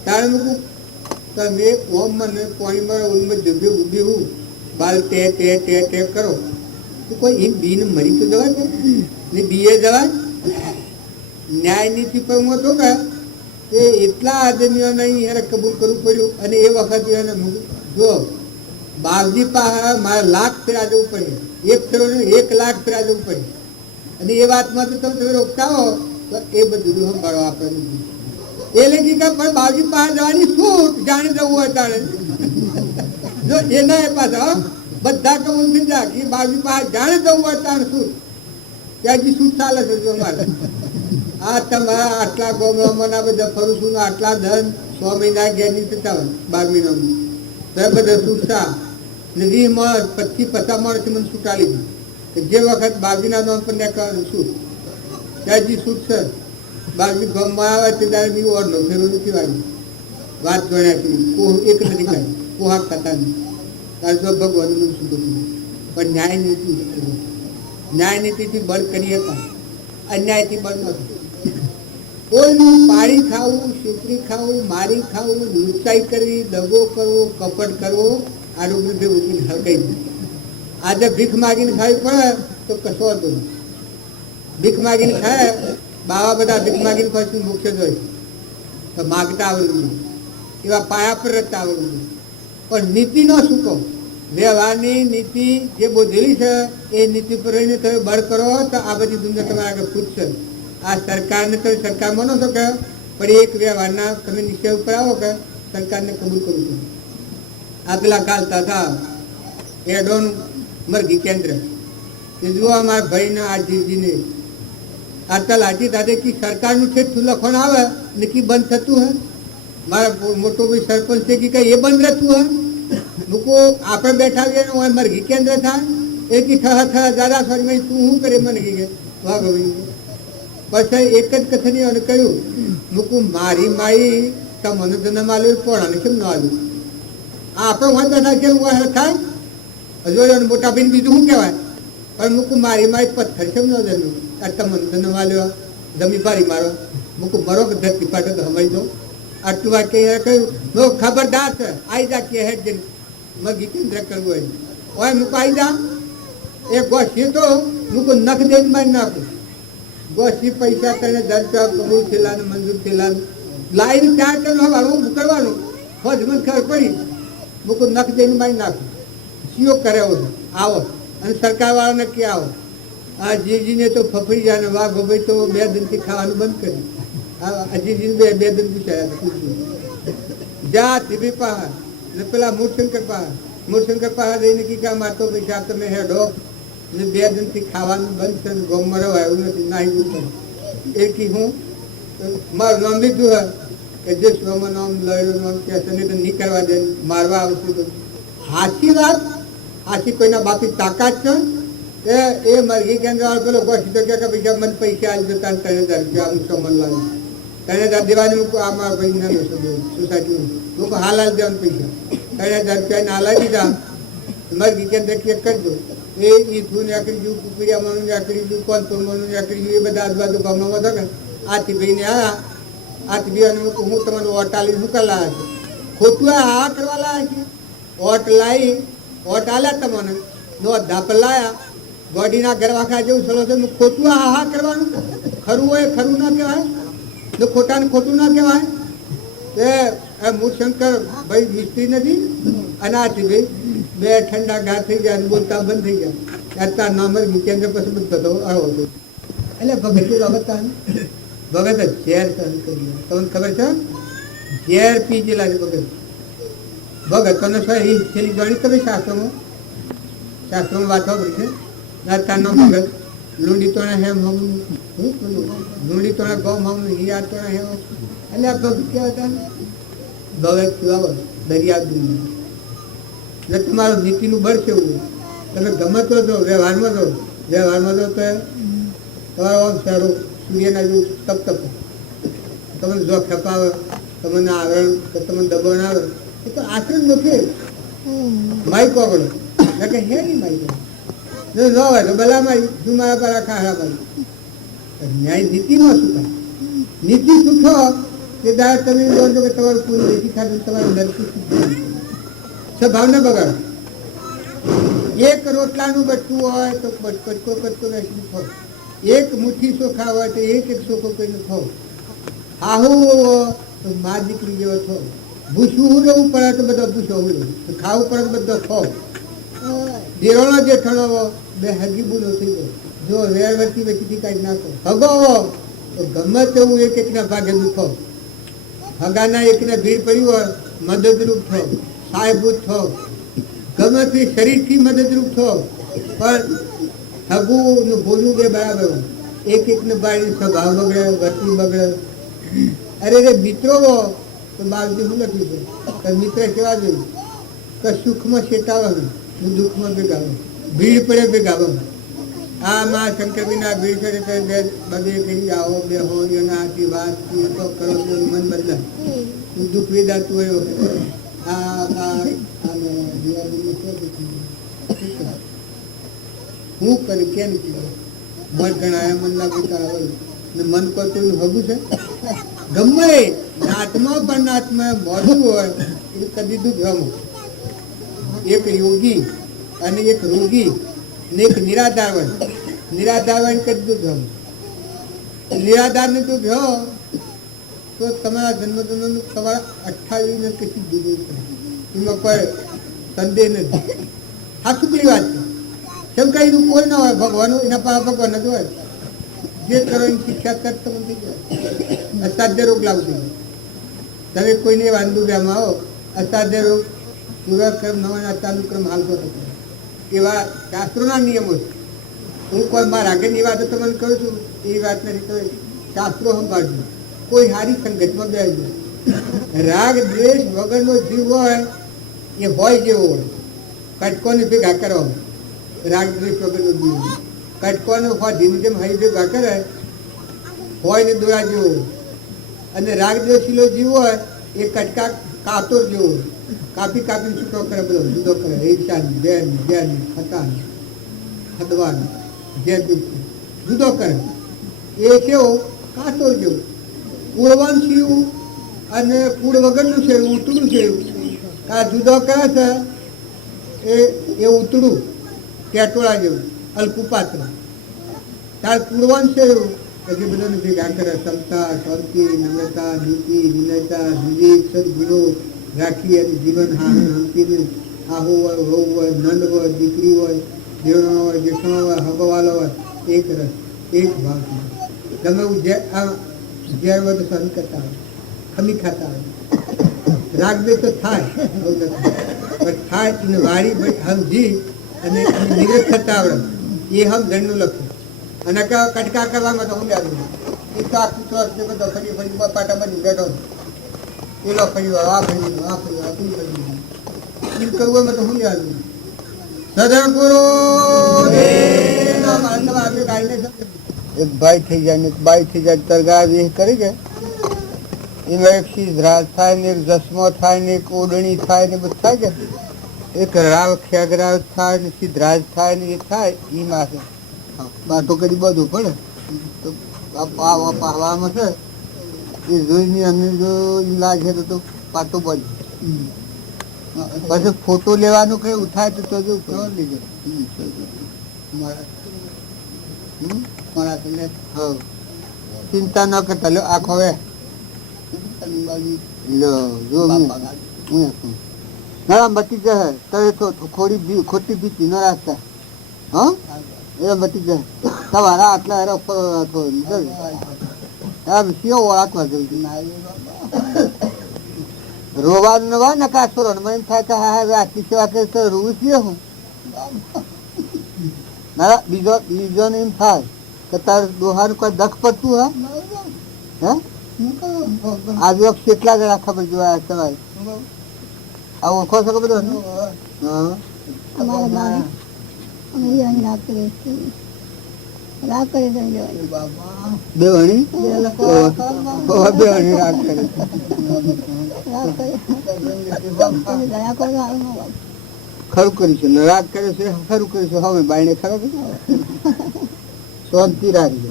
તારે મૂકું તમે ઓમ મને પાણીમાં ઉન્મત જબ્યો ઉભી હું બાલ ટે ટે ટે ટે કરો તો કોઈ એમ બીને મરી તો જવાય ને બીએ જવાય ન્યાય નીતિ પર હું હતો કે એ એટલા આદમીઓને એને કબૂલ કરવું પડ્યું અને એ વખતે એને જો બાપજી પાસે મારે લાખ ફેરા જવું પડે એક ફેરો ને 1 લાખ ફેરા જવું પડે અને એ વાતમાં તો તમે રોકતા હો તો એ બધું સંભાળો આપણે એ લખી કે પણ બાપજી પાસે જવાની છૂટ જાણી જવું હોય તારે જો એના એ પાછા બધા કબૂલ થઈ જાય કે બાપજી પાસે જાણે જવું હોય તારે છૂટ ત્યાંથી છૂટ ચાલે છે જો મારે આ તમારા આટલા ગોમડામાં બધા ફરું છું ને આટલા ધન 6 મહિના ગેરની થતા હોય 12 મહિનામાં તો બધા છૂટતા ને 20 માણસ 25-50 માણસથી મને છૂટા લીધી કે જે વખત બાપજીના નામ પર નીકળવાનું છૂટ ત્યાંથી છૂટ છે બાપજી ગામમાં આવે તે ત્યારે બી ઓર નો ફેરો નથી વાળી વાત ગણ્યા છે એક નથી ખાઈ પોહાક થતા નહીં ત્યારે તો ભગવાન મને શું થયું પણ ન્યાય નીતિથી બળ કરી હતા અન્યાયથી બળ નથી કોઈનું પાડી ખાવું શીતરી ખાવું મારી ખાવું લુચાઈ કરવી દગો કરવો કપટ કરવો આરોગ્ય ભેગું હલકાઈ જાય આજે ભીખ માગીને ખાવી પડે તો કશો હતો ભીખ માગીને ખાય બાવા બધા ભીખ માગીને પછી મુખ્ય જ હોય તો માગતા આવડવું એવા પાયા પર રખતા આવડવું પણ નીતિનો શું કહું વ્યવહારની નીતિ જે બોધેલી છે એ નીતિ પર રહીને તમે બળ કરો તો આ બધી દુનિયા તમારા આગળ પૂછશે. આ સરકારને તમે સરકાર માનો છો કે પણ એક વ્યવહારના તમે નિશ્ચય ઉપર આવો કે સરકારને કબૂલ કરું છું. આ પેલા કાલતા હતા એડોન મરઘી કેન્દ્ર એ જુઓ અમારા ભાઈને આ જીજીને આ તલાટી દાદે કી સરકારનું છે તું લખવાનું આવે ને કી બંધ થતું હે. મારા મોટો ભાઈ સરપંચ છે કે એ બંધ રહેતું હે. લોકો આપણે બેઠા ગયા મરઘી કેન્દ્ર થાય એ કી દાદા સોરી તું શું કરે મને કે વાહ ભાઈ પછી એક જ કથની અને કહ્યું મૂકું મારી માઈ તમને તો ન માલ્યું પોણાને કેમ ન આવ્યું. આપણે વાંધો બેઠા કેમ થાય હજુ મોટા ભાઈ બીજું શું કહેવાય પણ મૂકું મારી મારી પથ્થર કેમ ન જન્યું આ તમને તો ન માલ્યો જમી પારી મારો મૂકું મરો કે ધરતી પાટે તો સમજ દો. આટલું વાત કહ્યું ખબરદાર છે આવી જા કે હેડ જઈને મરઘી કેન્દ્ર કરવું હોય મૂકું આવી જા એ ગોઠી તો મૂકું નખ દઈને મારી નાખું. ગોઠી પૈસા તને ધરતા કબૂલ થયેલા મંજૂર થયેલા લાઈન ત્યાં કરવાનું હવાળું કરવાનું ફોજ મને ખબર પડી મૂકું નખ દઈને મારી નાખું. સીઓ કરે આવો અને સરકાર વાળાને કે આવો આ જીજીને તો ફફડી જાય ને વાઘો ભાઈ તો 2 દિનથી ખાવાનું બંધ કર્યું. આ જીજીને બે દિન પૂછાયા જા ટીવી પહાડ ને પેલા મૂળશંકર પહાડ રહીને કી કામ મારતો પૈસા તમે હેડો ને 2 દિનથી ખાવાનું બંધ છે ગોમમાં રહેવા એવું નથી નાહી ગયું એ કી હું મારું નામ લીધું હે કે જે સ્વમાં નામ લડ્યું નામ કહેશે નહીં તો નહીં કરવા દે મારવા આવશે તો હાચી વાત હાચી કોઈના બાપી તાકાત છે એ મરઘી કેન્દ્ર વાળો પેલો ગોઠી તો કે પૈસા મને પૈસા આવી જતા 3000 રૂપિયા આમ સમન લાવ્યું 3000 દેવાની મૂકો આમાં ભાઈ ના સોસાયટી મૂકો હાલ દેવાનું પૈસા 3000 રૂપિયા હાલ દીધા મરઘી કેન્દ્ર ચેક કરજો એ ઈથું આકરી જુ કુકરિયા મનું આકરી જુ કોંતો મનું આકરી જુ એ બધા આજુબાજુ ગામમાં વધો કે આથી ભાઈને આવ્યા આથી ભાઈ હું તમારું ઓટ આલી મૂકા લાયા છે ખોટું હા કરવા લાયા છે ઓટ લાવી ઓટ આલ્યા તમને નો ધાપ લાયા ગોડીના ગરવાખા જેવું સલો છે ખોટું હા કરવાનું ખરું હોય ખરું ના કહેવાય ને ખોટાને ખોટું ના કહેવાય એ મૂળશંકર ભાઈ મિસ્ત્રી નથી અને આથી ભાઈ 2 ઠંડા ઘા થઈ ગયા બોલતા બંધ થઈ ગયા અત્યાર નામ કેન્દ્ર પછી બંધ થતો આવો એટલે ભગત બાબત ભગત ઝેર સહન કરી તમને ખબર છે ઝેર પી ગયેલા છે ભગત તને શું છેલ્લી ગણી તમે શાસ્ત્રોમાં વાતો કરી છે અત્યારનો ભગત લૂંડી તોણા હેમ હમ લૂંડી તોણા ગમ હમ હિયાર તોણા હેમ એટલે આ ભગત કેવા હતા ભગત કેવા દરિયા દુનિયા ને તમારું નીતિનું બળ કેવું તમે ગમે તો જો વ્યવહારમાં જો તો તમારો આમ સારું સૂર્યના જેવું તપ તમને જો ખપાવે તમને આવરણ કે તમને દબાણ આવે એ તો આચરણ નથી માઇક પકડો કે હે નહીં માઇક ન હોય તો ભલા મારી શું મારા પર ખારા મારી ન્યાય નીતિમાં શું થાય નીતિ શીખો કે દાદા તમે બોલજો કે તમારું પૂરું નીતિ ખાતું તમારું નરકી સ્વભાવને બગાડો. એક રોટલાનું બચવું હોય તો કટકો કટકો નાખીને ખાઓ. એક મુઠ્ઠી ચોખા હોય તો એક ચોખ્ખો કરીને ખાઓ. આહુ તો મા દીકરી જેવો છો. ભૂસવું રહેવું પડે તો બધા ભૂસો રહેવું ખાવું પડે તો બધો ખાઓ. દેરોનો જે ઠણાવો 2 હગી બૂલો થઈ ગયો જો વેર વચ્ચી વચ્ચેથી કાઢી નાખો હગો તો ગમે તેવું એક એકના ભાગે દુખો. હગાના એકને ભીડ પડી હોય મદદરૂપ થો સાહેબૂત થો ગમે તે શરીરથી મદદરૂપ થો પણ હગું ને બોલવું બે બરાબર એક એકને બાળી સ્વભાવ બગડે વર્તન બગડે. અરે રે મિત્રો તો બાજુ શું લખ્યું છે મિત્ર કેવા જોયું કે સુખમાં શેટાવે દુઃખમાં ભેગાવે ભીડ પડે ભેગાવે. આ માં શંકરભાઈના ભીડ પડે બધે કરી આવો બે હો એના આથી વાત તો કરો મન બદલાય દુઃખ વેદાતું હોય હું કરે કેમ મન ગણાયા મન લાગે ને મન કરતું હગું છે ગમે નાતમાં પણ નાતમાં મોઢું હોય એ કદી દુઃખ ગમો. એક યોગી અને એક રોગી ને એક નિરાધાર હોય કદી દુઃખ ગમો. નિરાધાર ને દુઃખ ગયો તો તમારા જન્મદિન તમારા 28 ને કશી જુદું છે એમાં કોઈ સંદેહ નથી. આ સુખની વાત છે. શંકા એનું કોઈ ના હોય, ભગવાન એના પાસે ભગવાન જ હોય. જે કરો એની શિક્ષા કરતો થઈ જાય. અસાધ્ય રોગ લાવશે. તમે કોઈને વાંદુડામાં આવો, અસાધ્ય રોગ પૂર્વક્રમ નવાના ચાલુ ક્રમ હાલતો થતો, એવા શાસ્ત્રોના નિયમો છે. હું કોઈ મારા આગળની વાતો તમને કહું છું, એ વાત નથી તો શાસ્ત્રો સંભાળજો. કોઈ સારી સંગતમાં બેસજો. રાગ દ્વેષ વગરનો જીવ હોય એ હોય જેવો હોય. કટકોને ભેગા કરો, રાગ દ્વેષ વગરનો જીવ હોય. કટકોને હોય ધીમે જેમ હરી ભેગા કરે હોય ને દોરા જેવો હોય. અને રાગ દ્વેષીલો જીવ હોય એ કટકા કાતર જેવો હોય. કાપી કાપીને છૂટો કરે, બધો જુદો કરે. ઈર્ષાની, વેરની, ઝેરની, ખતાની, ખદવાની, ઝેર દુઃખની જુદો કરે. એ કેવો કાતર જેવું. કુળવાનું શેવું અને કુળ વગરનું શેવું, ઉતડું શેવું. આ જુદો કરે છે એ ઉતડું ટેટોળા જેવું, અલ્પું પાત્ર. તાર કુળવાનું શેવું પછી બધાને ભેગા કરે. ક્ષમતા, શાંતિ, નમ્રતા, નીતિ, વિનયતા, વિવેક, સદગુણો રાખી અને જીવન હંપીને આહો હોય, હોવ હોય, નંદ હોય, દીકરી હોય, દેવણો હોય, જેઠણો હોય, હગવાલો હોય, એક રસ, એક ભાવ. ગમે એવું ઝેર હોય તો સહન કરતા હોય, ખમી ખાતા હોય. રાગ બે તો થાય, પણ થાય એને વારી સમજી અને નિવૃત્ત થતા આવડે. એ હમ ધનનું લખું. અને કટકા કરવામાં તો હું યાદ એ તો આખું ચોસ બધો ફરી ફરી પાટામાં બેઠો પેલો ફરી આ ફરી આ ફરી આ ફરી ફરી એમ કરવું એમાં તો હું યાદ સદગુરુ એક ભાઈ થઈ જાય ને એક બાઈ થઈ જાય, તરગા એ કરી જાય. એમાં એક સિદ્ધરાજ થાય ને એક જસમો થાય ને એક ઓડણી થાય ને બધું થાય છે. એક રાવ ખેગરાવ થાય ને સિદ્ધરાજ થાય ને એ થાય એ માથે બાટો કરી બધું પડે તો પાવામાં છે એ જોઈને અમે જો લાગે તો પાટો બજ. પછી ફોટો લેવાનું કઈ ઉઠાય તો જો કેવા લઈ જાય. ચિંતા ન કરતા લો આખો હવે ના બચી જાય. તરે તો ખોટી ભીતી ન રાખતા. હા એ બચી જાય. તમારા આટલા હેરા ઉપર ઓળખવા જલ્દી રોવાનું નવા નકાશ કરો ને મને થાય કે હા હવે આટલી સેવા કરી તો રોવું છીએ હું. ના બીજો ને એમ થાય કે તારે દોહાનું કોઈ દખ પડતું હે આજે કેટલા જણા ખબર જોયા તમારે આ ઓળખો છો ખબર? બેવણી રાગ કરે ખરું કરીશું ને રાગ કરે છે ખરું કરીશું. હવે બાઈને ખરાબ શાંતિ રાખજો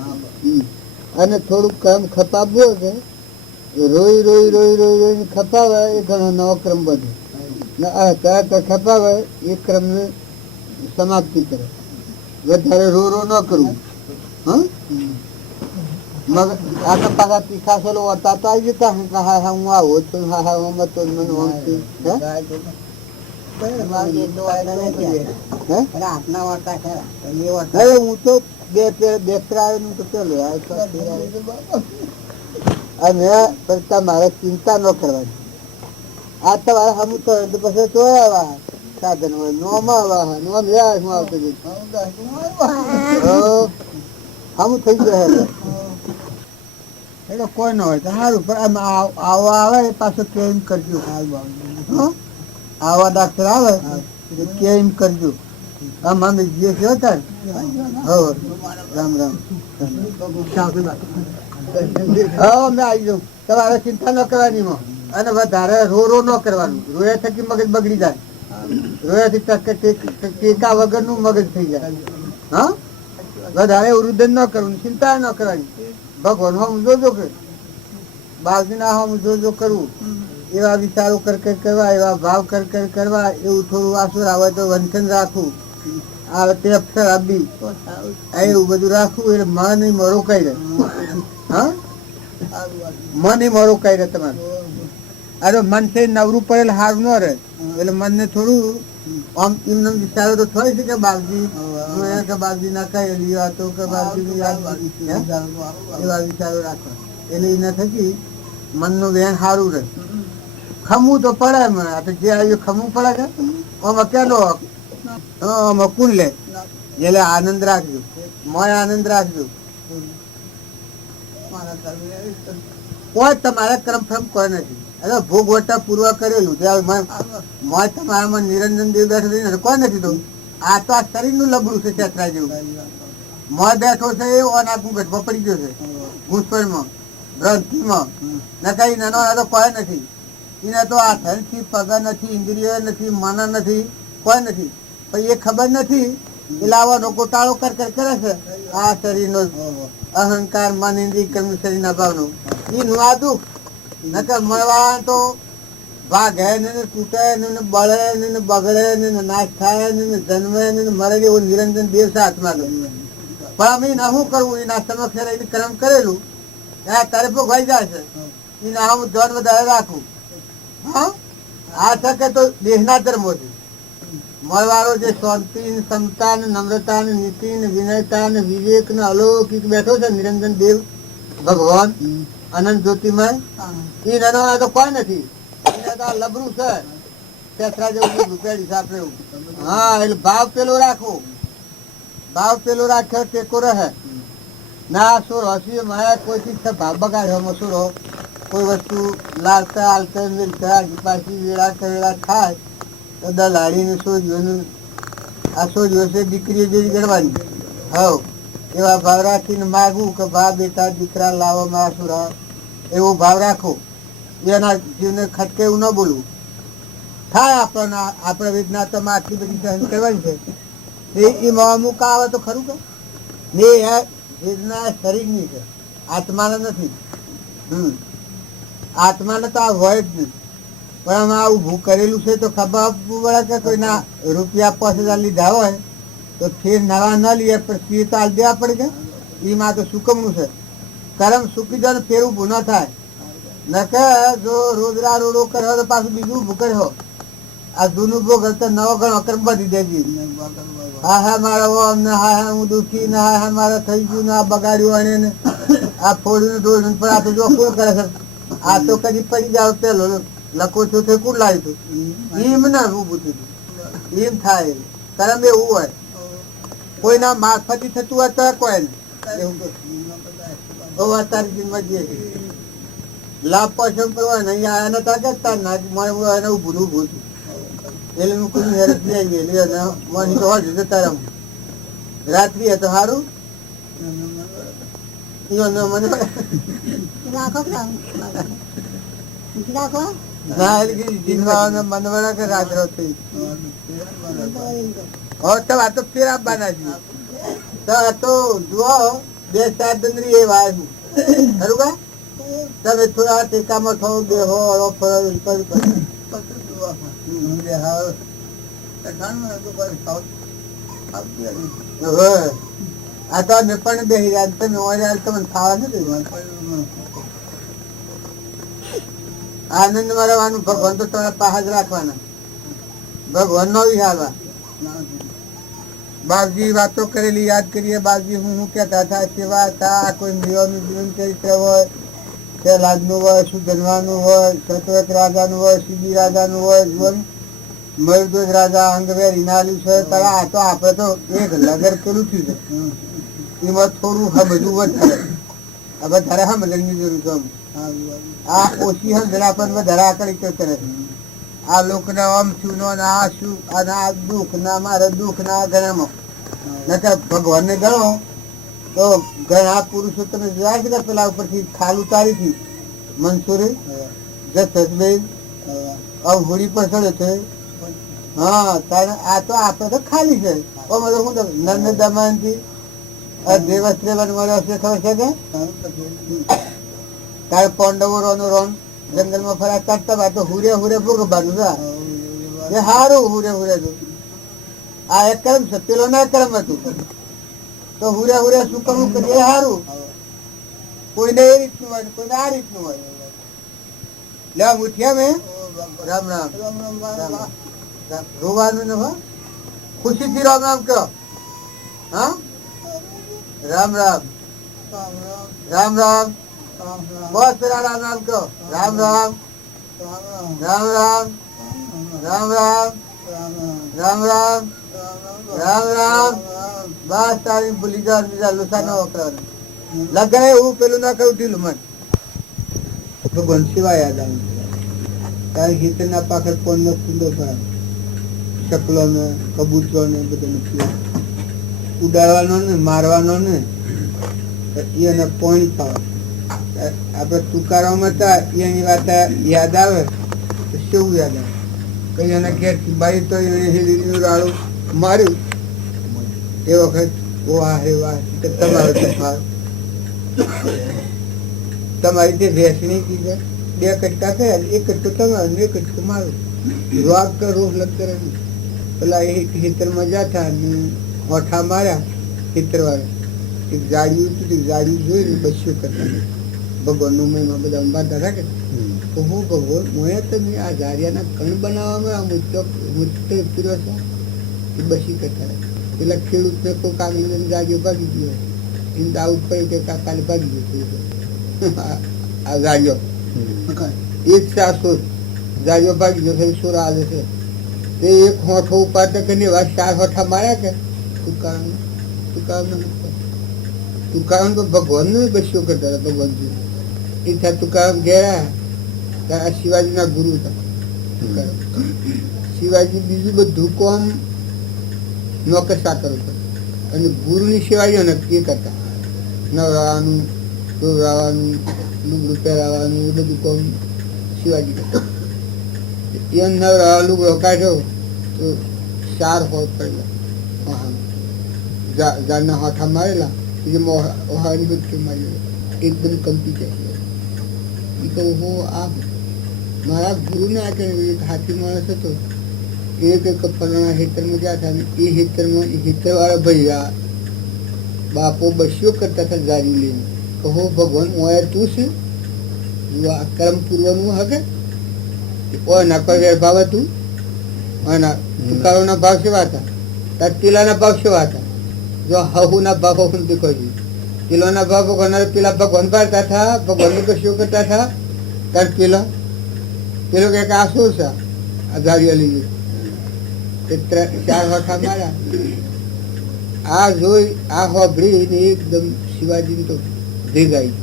અને થોડુંક કામ ખપાવવું છે. રોઈ રોઈ રોઈ રોઈ રોઈને ખપાવે એ ઘણો નવો ક્રમ બધો ખપાવે એ ક્રમને સમાપ્તિ કરે. વધારે રો રો ન કરવું. હા મગ આ તો પાછા તીખાસોલો હતા તો આવી જતા હા હા હું આવું છું હા હા હું તો મને હું તો બેસરાનું તો ચલો અને તમારે ચિંતા ન કરવાની. આ તમારે હમું તો પછી ચોયા સાધન હોય નોમાં હું આવતો હમું થઈ જાય એટલે કોઈ ન હોય તો સારું. પણ આવો આવે પાછો કેમ કરજો. આવા ડાક્ટર આવે કેમ કરજો. આમ અમે જે છે તાર રામ રામ અમે આવી જાઉં. તમારે ચિંતા ન કરવાની અને વધારે રો રો ન કરવાનું. રોયા થકી મગજ બગડી જાય. રોયાથી ટેકા વગરનું મગજ થઈ જાય. હા વધારે વૃદ્ધન ન કરવું, ચિંતા ન કરવાની. ભગવાન હમ જોજો કે બાજુના હમ જોજો કરવું. એવા વિચારો કર કરવા, એવા ભાવ કર કરવા. એવું થોડું આસુર આવે તો વંચન રાખવું. આવે તે અક્ષર આપી એવું બધું રાખવું. એટલે મન મોડું કઈ રહે. હા મન મોડું કઈ રહે તમારે. અરે મન છે નવરું પડેલ હાર ન રહે એટલે મનને થોડું આમ એમને વિચારો તો થાય છે કે બાપજી કે બાપજી ના કહેલી વાતો કે બાપજી એવા વિચારો રાખવા એટલે એના થકી મનનું વેણ સારું રહે. ખમવું તો પડે મને આ તો જે આવ્યું ખમવું પડે છે આમાં કેલો આમાં કુલ લે એટલે આનંદ રાખજો મોય આનંદ રાખજો. કોઈ તમારા કર્મ ફ્રમ કોઈ નથી. અરે ભોગ વટા પૂર્વ કરેલું મોય તમારામાં નિરંજન દેવ બેઠો નથી કોઈ નથી તો આ તો આ શરીરનું લબડું છે ચેતરા જેવું. મોય બેઠો છે એ ઓનાકું ગઠમાં પડી ગયો છે ઘૂંસપણમાં ગ્રંથિમાં ને કઈ નાનો તો કોઈ નથી. એને તો આ ધનથી પગ નથી, ઇન્દ્રિય નથી, મન નથી, કોઈ નથી. પણ એ ખબર નથી એટલે આવવાનો ગોટાળો કર કરે છે આ શરીરનો અહંકાર મન ઇન્દ્રિય કર્મ શરીરના ભાવનો એનું આ દુઃખ. નકર મળવા તો ભાગે ને તૂટે ને બળે ને બગડે ને નાશ થાય ને જન્મે ને મરે એવું નિરંજન દેવ છે આત્મા. પણ અમે ના શું કરવું એના સમક્ષ રહીને કર્મ કરેલું તારે ભોગવાઈ જાય છે. એના હું ધન વધારે રાખું. હા આ શકે તો દેહના ધર્મો છે. મળવાળો જે શાંતિ ક્ષમતા ને નમ્રતા ને નીતિ ને વિનયતા ને વિવેક ને અલૌકિક બેઠો છે નિરંજન દેવ ભગવાન અનંત જ્યોતિમય એ નાનો તો કોઈ નથી. એને તો લબરું છે પેસરા જેવું રૂપિયા આપણે. હા એટલે ભાવ પેલો રાખો. ભાવ પેલો રાખ્યો ટેકો રહે ના. શું રસી માયા કોઈથી ભાવ બગાડ્યો મસૂરો કોઈ વસ્તુ લાલતા હાલતા મિલતા પાછી વેળા કરેલા થાય તો દલાડીને સોજ્યોનું આ સોજ્યો છે દીકરીઓ જેવી ગણવાની. હવ એવા ભાવ રાખીને માગવું કે ભા બેટા દીકરા લાવો માસુરા એવો ભાવ રાખો. એના જીવને ખટકે એવું ન બોલવું. થાય આપણને આપણે વેદના તો આટલી બધી સહન કરવાની છે એમાં અમુક આવે તો ખરું કે ને વેદના શરીરની છે આત્માને નથી. આત્માને તો આ હોય જ નહીં. પણ આમાં આવું ભૂ કરેલું છે તો ખબર આપવું પડે કે કોઈના રૂપિયા 5000 લીધા હોય તો ફેર નવા ન લઈએ પણ ફેર તો હાલ દેવા પડે છે. એમાં તો સુકમનું છે. કરમ સુકી જાય ફેર ઊભું ન થાય. નકે જો રોજરા રોડો કર્યો તો પાછું બીજું ઊભું કર્યો. આ જૂનું ભોગ તો નવો ઘણો કર્મ બધી દેજી. હા હા મારા અમને હા હા હું દુઃખી ને હા હા મારે થઈ ગયું ને આ બગાડ્યું અને આ ફોડ્યું દોડ્યું પણ આ તો જો કોણ કરે છે. આ તો કદી પડી જાવ પેલો લખો છો તે કોણ લાવ્યું હતું એમ ના ઊભું થયું. એમ થાય કરમ એવું હોય. કોઈના મારફતી થતું હોય તો કોઈ ને એવું તારી જિંદગી લાભ પસંદ કરવા નહીં આયા નતા કરતા મને ઊભું ઊભું હતું એટલે હું કોઈ હેરત લઈ ગયેલી અને મને તો હજુ જતા રહું. રાત્રિ તો સારું મને મનવાળા કે રાત્રો થઈ આ તો ફેર આપવાના છે તો જુઓ 2-4 દંડરી એ વાય ખરું કા તમે થોડા ટેકામાં થો બેહો આ તો પણ બેસી રહ્યા તમે તમને ખાવા નથી. આનંદ માં રહેવાનું. ભગવાન તો તમારા પાસે જ રાખવાના. ભગવાન નો વિહારવા. બાપજી વાતો કરેલી યાદ કરીએ. બાપજી હું કેતા હતા સેવા હતા. કોઈ મેવાનું જીવન ચરિત્ર હોય, લાજનું હોય, સુધનવાનું હોય, સતવત રાજાનું હોય, સીધી રાજાનું હોય, જીવન મયુરધ્વજ રાજા અંગવેર હિનાલ્યું છે. તારા આ તો આપડે તો એક લગર પેલું થયું છે. એમાં થોડું બધું વધારે હવે તારે સમજણની જરૂર છે. આ ઓછી સમજણ આપણને વધારે આકડી કરે. આ લોકને આમ છું નો આ શું અને આ દુઃખ ના મારે દુઃખ ના ગણામાં નકર ભગવાનને ગણો તો ઘણા પુરુષો તમે જોયા છે કે પેલા ઉપરથી ખાલ ઉતારી હતી મનસુરી જસભાઈ હોળી પર ચડે છે. હા તારે આ તો આપડે તો ખાલી છે. નર્મદામાં દેવસ્ત્રે મળ્યો છે ખબર છે કે તારે પાંડવો રોનો રોન જંગલ માં ફરા કાઢતા તો હુરે હુરે ભોગવવાનું છે. સારું હુરે હુરે આ એક કર્મ છે પેલો ના કર્મ હતું તો હુરે હુરે શું કરવું કરીએ સારું. કોઈને એ રીતનું હોય કોઈને આ રીતનું હોય. લેવા ઉઠ્યા મેં રામ રામ. રોવાનું ને હો, ખુશીથી રામ રામ કહો. હા, રામ રામ રામ રામ, બહુ પેલા રામ રામ કહો. રામ રામ રામ રામ રામ રામ રામ રામ રામ રામ. બસ તારી ભૂલી જાવ, બીજા લુસા ન વપરાવાનું. લગાય એવું પેલું ના કહું ઢીલું મન. ભગવાન સિવાય યાદ આવે તારી હિતના પાછળ કોણ નો કુંડો ભરાય, ચકલો ને કબૂતરો ને બધા ઉડાડવાનો ને મારવાનો ને એને પાણી પાવે. આપડે તુકારામાં હતા એની વાત યાદ આવે તો શું યાદ આવે? કઈ એના ઘેર બાઈ તો એને રાડું માર્યું એ વખત વાહ રે વાહ, તમારો તફાવત તમારી જે ભેંસણી કીધે 2 કટકા થયા, 1 કટકો તમારો ને 1 કટકો મારું. રોગ કે રોગ લગ કરે પેલા એ ખેતરમાં જતા ને હોઠા માર્યા ખેતરવાળા. એક જાડિયું હતું, જાડિયું જોઈને બસ્યું કરતા ભગવાનનું મહિમા બધા અંબાતા રાખે. તો હું ભગવાન મોયા તમે આ ઝાડિયાના કણ બનાવવામાં મુદ્દો પીરો છે એ બસી કરતા રાખે. પેલા ખેડૂતને કોઈ કાગળ જાડિયો ભાગી ગયો, એને દાઉદ પડ્યું કે કાકાને ભાગી ગયો આ જાડિયો એક સાસો જાડિયો ભાગી ગયો છે, સોરા આવે છે. તે એક હોઠો ઉપાડતા કે નહીં 4 હોઠા માર્યા કે તુકારામ તો ભગવાન નો બસ્યો કરતા હતા. ભગવાનજી એ થયા તુકારામ ગયા ત્યારે શિવાજી ના ગુરુ હતા તુકારામ. શિવાજી બીજું બધું કોમ નોકર સાકર હતા અને ગુરુની સેવા નક્કી કરતા. નવરાવાનું, ધોરાવાનું, લુગડું પહેરાવાનું એ બધું કોમ શિવાજી કરતા. એ નવરાવા લુગડો કાઢ્યો તો 4 હોઠ પડેલા, ઝાડના હોઠા મારેલા, ઓહાની બધું મારી એકદમ કંપી જાય. એ તો હું આ મારા ગુરુને આ એક હાથી માણસ હતો, એક ફલાણા હેતરમાં ગયા હતા. એ હેતરમાં હેતરવાળા ભાઈ આ બાપો બસ્યો કરતા હતા જારી લઈને. કહો ભગવાન ઓય તું છે આ કર્મ પૂર્વનું હકે ઓના કોઈ વેરભાવ હતું. ઓના તુકારોના ભાવ સેવા હતા, તાર તિલાના ભાવ સેવા હતા. જો હહુના ભાવ હું દેખો છું, તિલોના ભાવ ભગવાન પેલા ભગવાન પાડતા હતા, ભગવાન બસ્યો કરતા હતા. તાર પેલો કે આ શું છે આ જારિયા લઈ 4 હોઠા માર્યા. આ જોઈ આ હોભળી એકદમ શિવાજી તો ભેગાઈ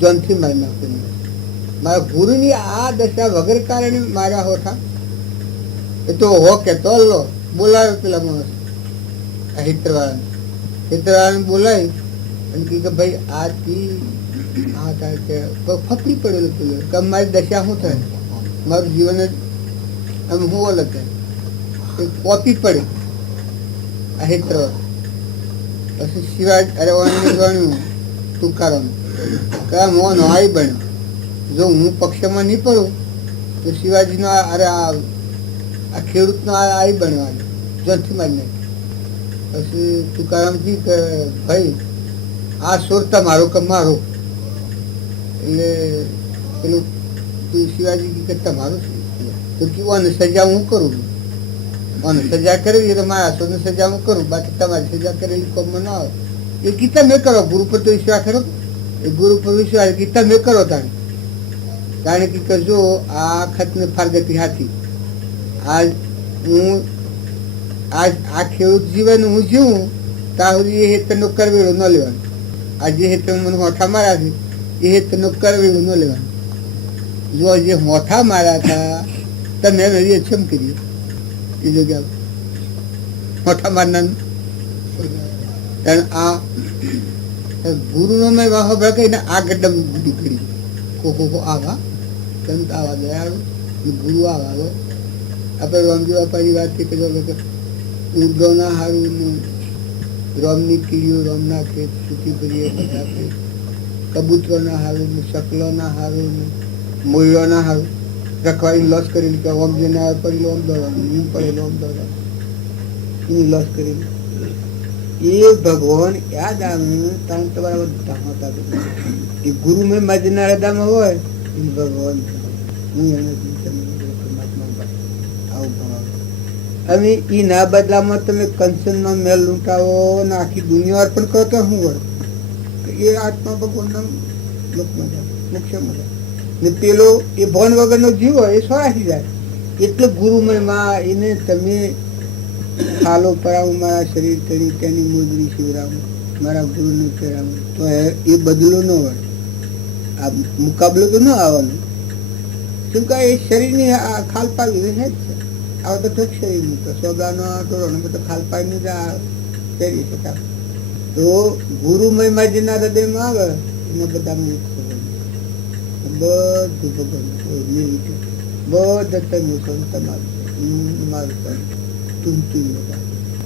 જનથી મારી નાખતું. મારા ગુરુની આ દશા વગર કારણે મારા હોઠા. એ તો હો કે તો લો બોલાવ્યો પેલા માણસ હેતરવાળાને બોલાવી અને કહ્યું કે ભાઈ આથી આ થાય કે ફકડી પડેલું પેલું કે મારી દશા શું થાય, મારું જીવન જ આમ હું અલગ થાય કોપી પડે આ હેતરવાળા. પછી શિવાજી અરે ગણ્યું તુકારામ કે મોહન હાઈ બન્યો. જો હું પક્ષમાં નહીં પડું તો શિવાજીનો અરે આ ખેડૂતનો આઈ બન્યો જનથી મારી નાખી. પછી તુકારામજી કે ભાઈ આ સોર તમારો કે મારો? એટલે પેલું શિવાજી કે તમારું તો કેવું આને સજા હું કરું, અને સજા કરવી તો મારા સોને સજા હું કરું, બાકી તમારી સજા કરે એ કોમમાં ના આવે. એ ગીતા મેં કરો, ગુરુ પર તો વિશ્વાસ કરો, એ ગુરુ પર વિશ્વાસ ગીતા મેં કરો તાણે. કારણ કે જો આ ખતને ફારગતી હાથી આજ હું આ ખેડૂત જીવન હું જીવું ત્યાં સુધી એ હેતરનો કરવેલો ન લેવાનો. આ જે હેતર મને હોઠા માર્યા છે એ હેતરનો કરવેલો ન લેવાનો. જો જે હોઠા માર્યા હતા તમે એ છેમ કરીએ એ જગ્યા હોઠા મારનાર. આ ગુરુનો મેં વાહ કહીને આ ગડ્ડમ ગુડી કરી કોકો આવા સંત આવા દયાળુ ગુરુ આવા. આપણે રામજી બાપાની વાત છે કે ઉર્ગવના હારું ને રોમની કીડીઓ રોમના ખેત સુખી કરીએ બધા ખેત, કબૂતરોના હારું ને શકલોના હારું ને મૂળોના હારું રખવાડી લોસ કરી કે ઓમ જેને પડી ઓમ દોડવાનું પડેલો ઓમ દોડવાનું એની લોસ કરી. એ ભગવાન યાદ આવે કારણ તમારા બધા હોતા એ ગુરુ મેં મજના હૃદયમાં હોય એ ભગવાન હું એને પરમાત્મા આવું ભણાવું. હવે ઈ ના બદલામાં તમે કંચનનો મેલ લૂંટાવો ને આખી દુનિયા અર્પણ કરો તો શું વળે? એ આત્મા ભગવાનના લોકમાં મુખ્ય મજા ને પેલો એ ભણ વગરનો જીવ હોય એ સ્વરાશી જાય. એટલે ગુરુમય માં એને તમે ખાલો પરાવું, મારા શરીર કરી તેની મોજરી શિવરાવું, મારા ગુરુને ફેરાવું, તો એ બદલો ન હોય. આ મુકાબલો તો ન આવવાનો. શું કહે એ શરીરની ખાલ પાવી રહે જ છે. આવા તો ઠોક શરીરનું તો સોગાનો ટોળો બધો ખાલ પાવીને જ પહેરી શકાય. તો ગુરુમયમાં જેના હૃદયમાં આવે એના બધામાં એક બધું ભગવાન બધા તમારું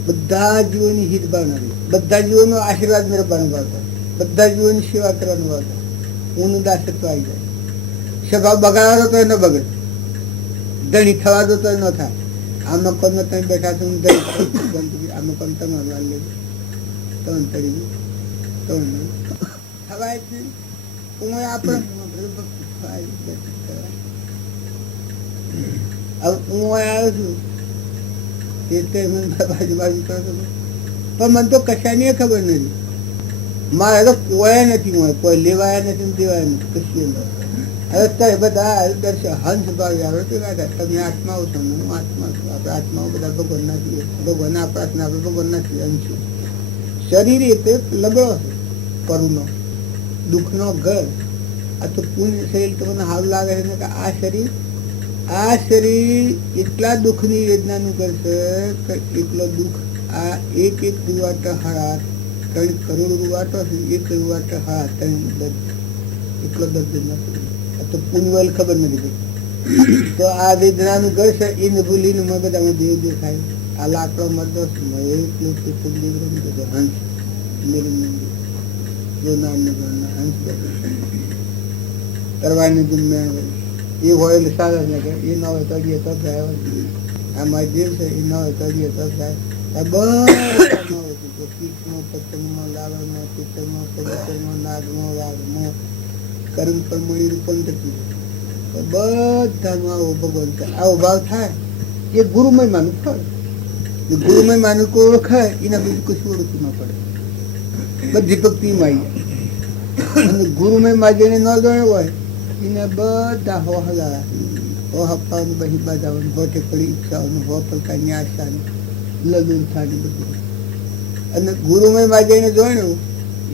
બધા જીવોની હિત ભાવનારી, બધા જીવોનો આશીર્વાદ મેળવવાનો ભાવતા, બધા જીવોની સેવા કરવાનો ભાવતા. ઊનું દાસત્વ આવી જાય. સ્વભાવ બગાડવાનો તો ન બગડે, ધણી થવા દો તો ન થાય. આ મકાનમાં તમે બેઠા છો, આ મકાન તમારું આ લેવું ત્રણ તળી ત્રણ થવાય જ નહીં. ઉમર આપણે હું આવ્યો છું બાજુ બાજુ કરતો, પણ મને તો કશાની ખબર નથી. મારે તો કોઈ નથી, હોય કોઈ લેવાયા નથી, દેવાયા નથી, કશું હવે તો બધા હંસ ભાવ આવે તો તમે આત્માઓ છો, હું આત્મા છું. આપણે આત્માઓ બધા ભગવાનના છીએ, ભગવાનના પ્રાર્થના આપણે ભગવાનના છીએ અંશ. શરીર એટલે લગડો છે પરુનો, દુઃખનો ઘર. આ તો પુણ્ય શરીર તમને હાલ લાગે છે કે આ શરીર એટલા દુઃખની વેદનાનું કરશે કે એટલો દુઃખ આ એક રૂવાટ હારા 3 કરોડ રૂવાટો છે, 1 રૂવાટ હારા 3 દર્દ એટલો દર્દ નથી. આ તો પુણ્યવાલ ખબર નથી પડતી. તો આ વેદનાનું ઘર છે એને ભૂલીને મેં બધામાં દેવ દેખાય. આ લાકડો મરદો હંસ હંસ કરવાની દુનિયા એ હોય એટલે સારા ને એ ન હોય તો તો જાય. આ મારી દેવ છે એ ન હોય તો તો જાય. કીટમાં, પતંગમાં, લાવણમાં, પિત્તળમાં, કબૂતરમાં, નાગમાં, વાઘમાં, કર્મ કર્મણી રૂપાંતર બધામાં આવો ભગવાન છે. આવો ભાવ થાય એ ગુરુમય માનું ફળ. ગુરુમય માનું કોઈ ઓળખાય એના બીજું કશું ઓળખવું ન પડે. બધી ભક્તિમાં આવી જાય. અને ગુરુમય માં જેને ન ગણ્યો હોય એને બધા હો હજારા હો હપ્પાઓને બહી બાજાઓને હો ઠેકડી ઈચ્છાઓને હો પ્રકારની આશાને લગ્ન થાની બધું. અને ગુરુમય માં જઈને જોયું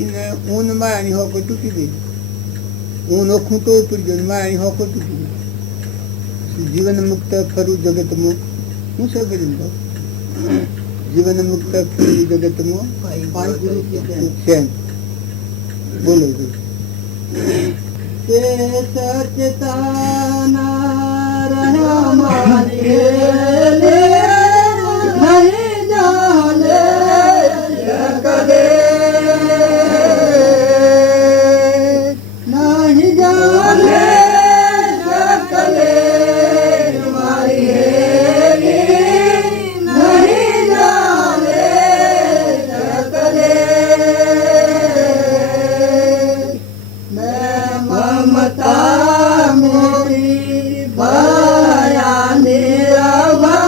એને ઊન મારાની હો કોઈ તૂટી ગઈ, ઊનો ખૂંટો ઉપડી ગયો, મારાની હો કોઈ તૂટી ગઈ. જીવન મુક્ત ખરું જગતમાં શું છે કરી જીવન મુક્ત ખરું જગતમાં છે. બોલો સચતાના રહમાની નહીં જાને કરે, નહીં જાને કરે મારી નહીં જાને કરે. મમતા મોરી ભયા નિરભા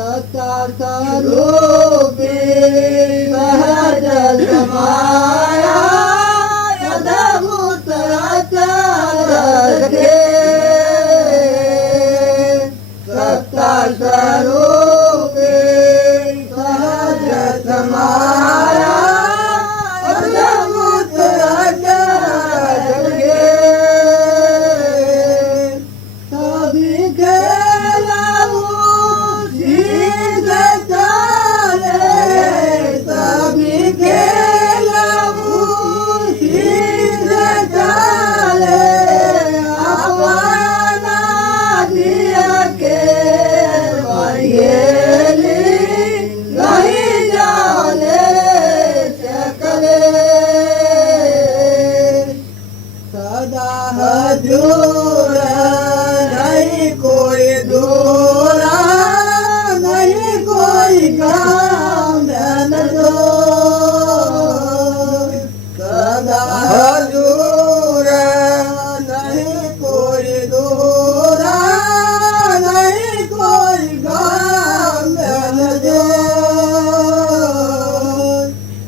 સતા સ્વરૂપે સહજ સમાયા અદભુત આચાર સતા સ્વરૂપે સહજ સમાયા અદભુત આચાર સભી ખેલાવું સિદ્ધ ચાલે સભી ખેલાવું સિદ્ધ ચાલે આપણા દિયા કે વળેલી રહી જાલે શકલે સદા હજૂર નહીં કોઈ દોરા નહીં કોઈ કામ ધનજો સદા હજૂર નહીં કોઈ દોરા નહીં કોઈ કામ ધનજો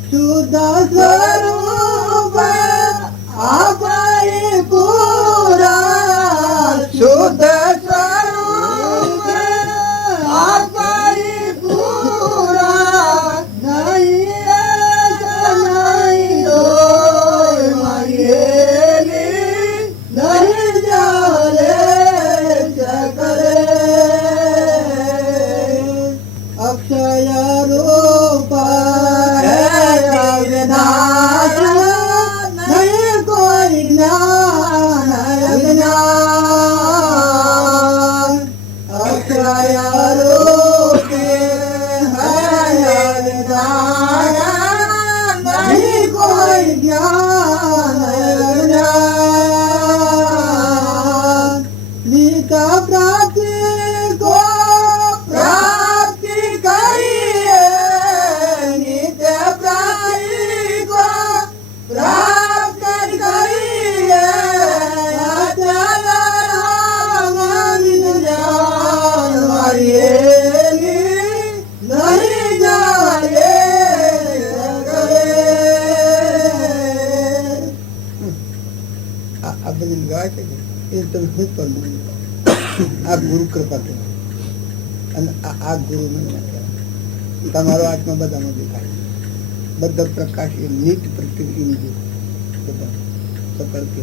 શુદ્ધ સ્વરૂપ આપાય પૂરા શુદ્ધ સ્વરૂપ આપાય પૂરા નહીં દોય માયેલી નહીં જાલે શકલે અક્ષય રૂપ નહીં કોઈ જ્ઞાન અજ્ઞાન અક્ષય રૂપે નહીં કોઈ જ્ઞાન અજ્ઞાન નિત પ્રાપ્તિ કો પ્રાપ્તિ કરીએ નિત પ્રાપ્તિ કો પ્રાપ્ત કરીએ અચલ રામ વિદ્યાન વાળીએલી નહીં જાલે આ બધી ગાય છે એ તમે શું કરવું આ ગુરુ કૃપા કહેવાય અને આ ગુરુ નહીં કહેવાય તમારો આત્મા બધામાં દેખાય બધા પ્રકાશ એ નીટ પ્રતિબિંબ બધા સકળ કે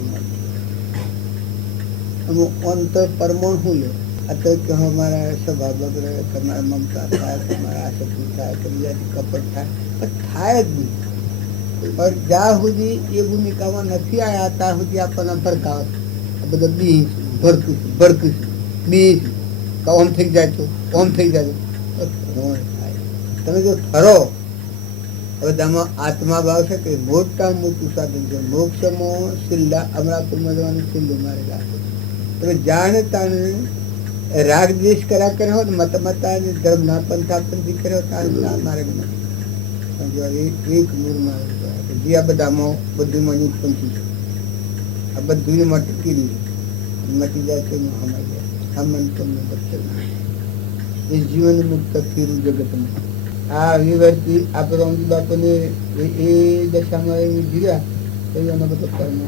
અમુક અંતર પરમાણુ શું લે આ તો કે અમારા સ્વભાવ બગડે તમારા મમતા થાય તમારા આસક્તિ થાય કબીજાથી કપટ થાય પણ થાય જ નહીં પણ જ્યાં સુધી એ ભૂમિકામાં નથી આવ્યા ત્યાં સુધી આપણને ભરકાવ આ બધા બી ભરકું બી ઓમ થઈ જાય તો ઓમ થઈ જાય તો થાય તમે જો ફરો હવે તેમાં આત્મા ભાવ છે કે મોટા મોટું સાધન છે મોક્ષમાં છેલ્લા અમરાપુરમાં જવાનું છેલ્લું મારે રાખે તમે જાણે તાણે રાગ દ્વેષ કર્યા કરે હો મત મતા ધર્મ ના પંથા પંથી કર્યો તારે મારે એક મૂળ મારે જે આ બધામાં બધુંમાં ઉત્પન્ન છે આ બધું માટે કીધું મટી જાય તો હમાઈ જાય આ મન તમને બચે એ જીવન મુક્ત થયું જગતમાં આ વિવર્તી આપણે રામજી બાપુને એ દશામાં એવી જીવ્યા તો એનો બધો કર્મ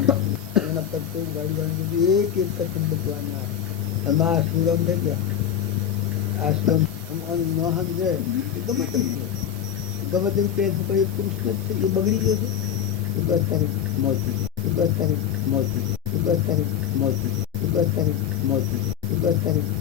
એના પછી ગાડી ગાડી એક એક કથન બચવાના એમાં આશ્રમ થઈ ગયા આશ્રમ ન સમજે ગમે તેમ પેટ પકડી પુરુષ નથી એ બગડી ગયો છે એ 10 તારીખ મોતી 10 તારીખ મોતી 10 તારીખ મોતી 10 તારીખ મોતી 10 તારીખ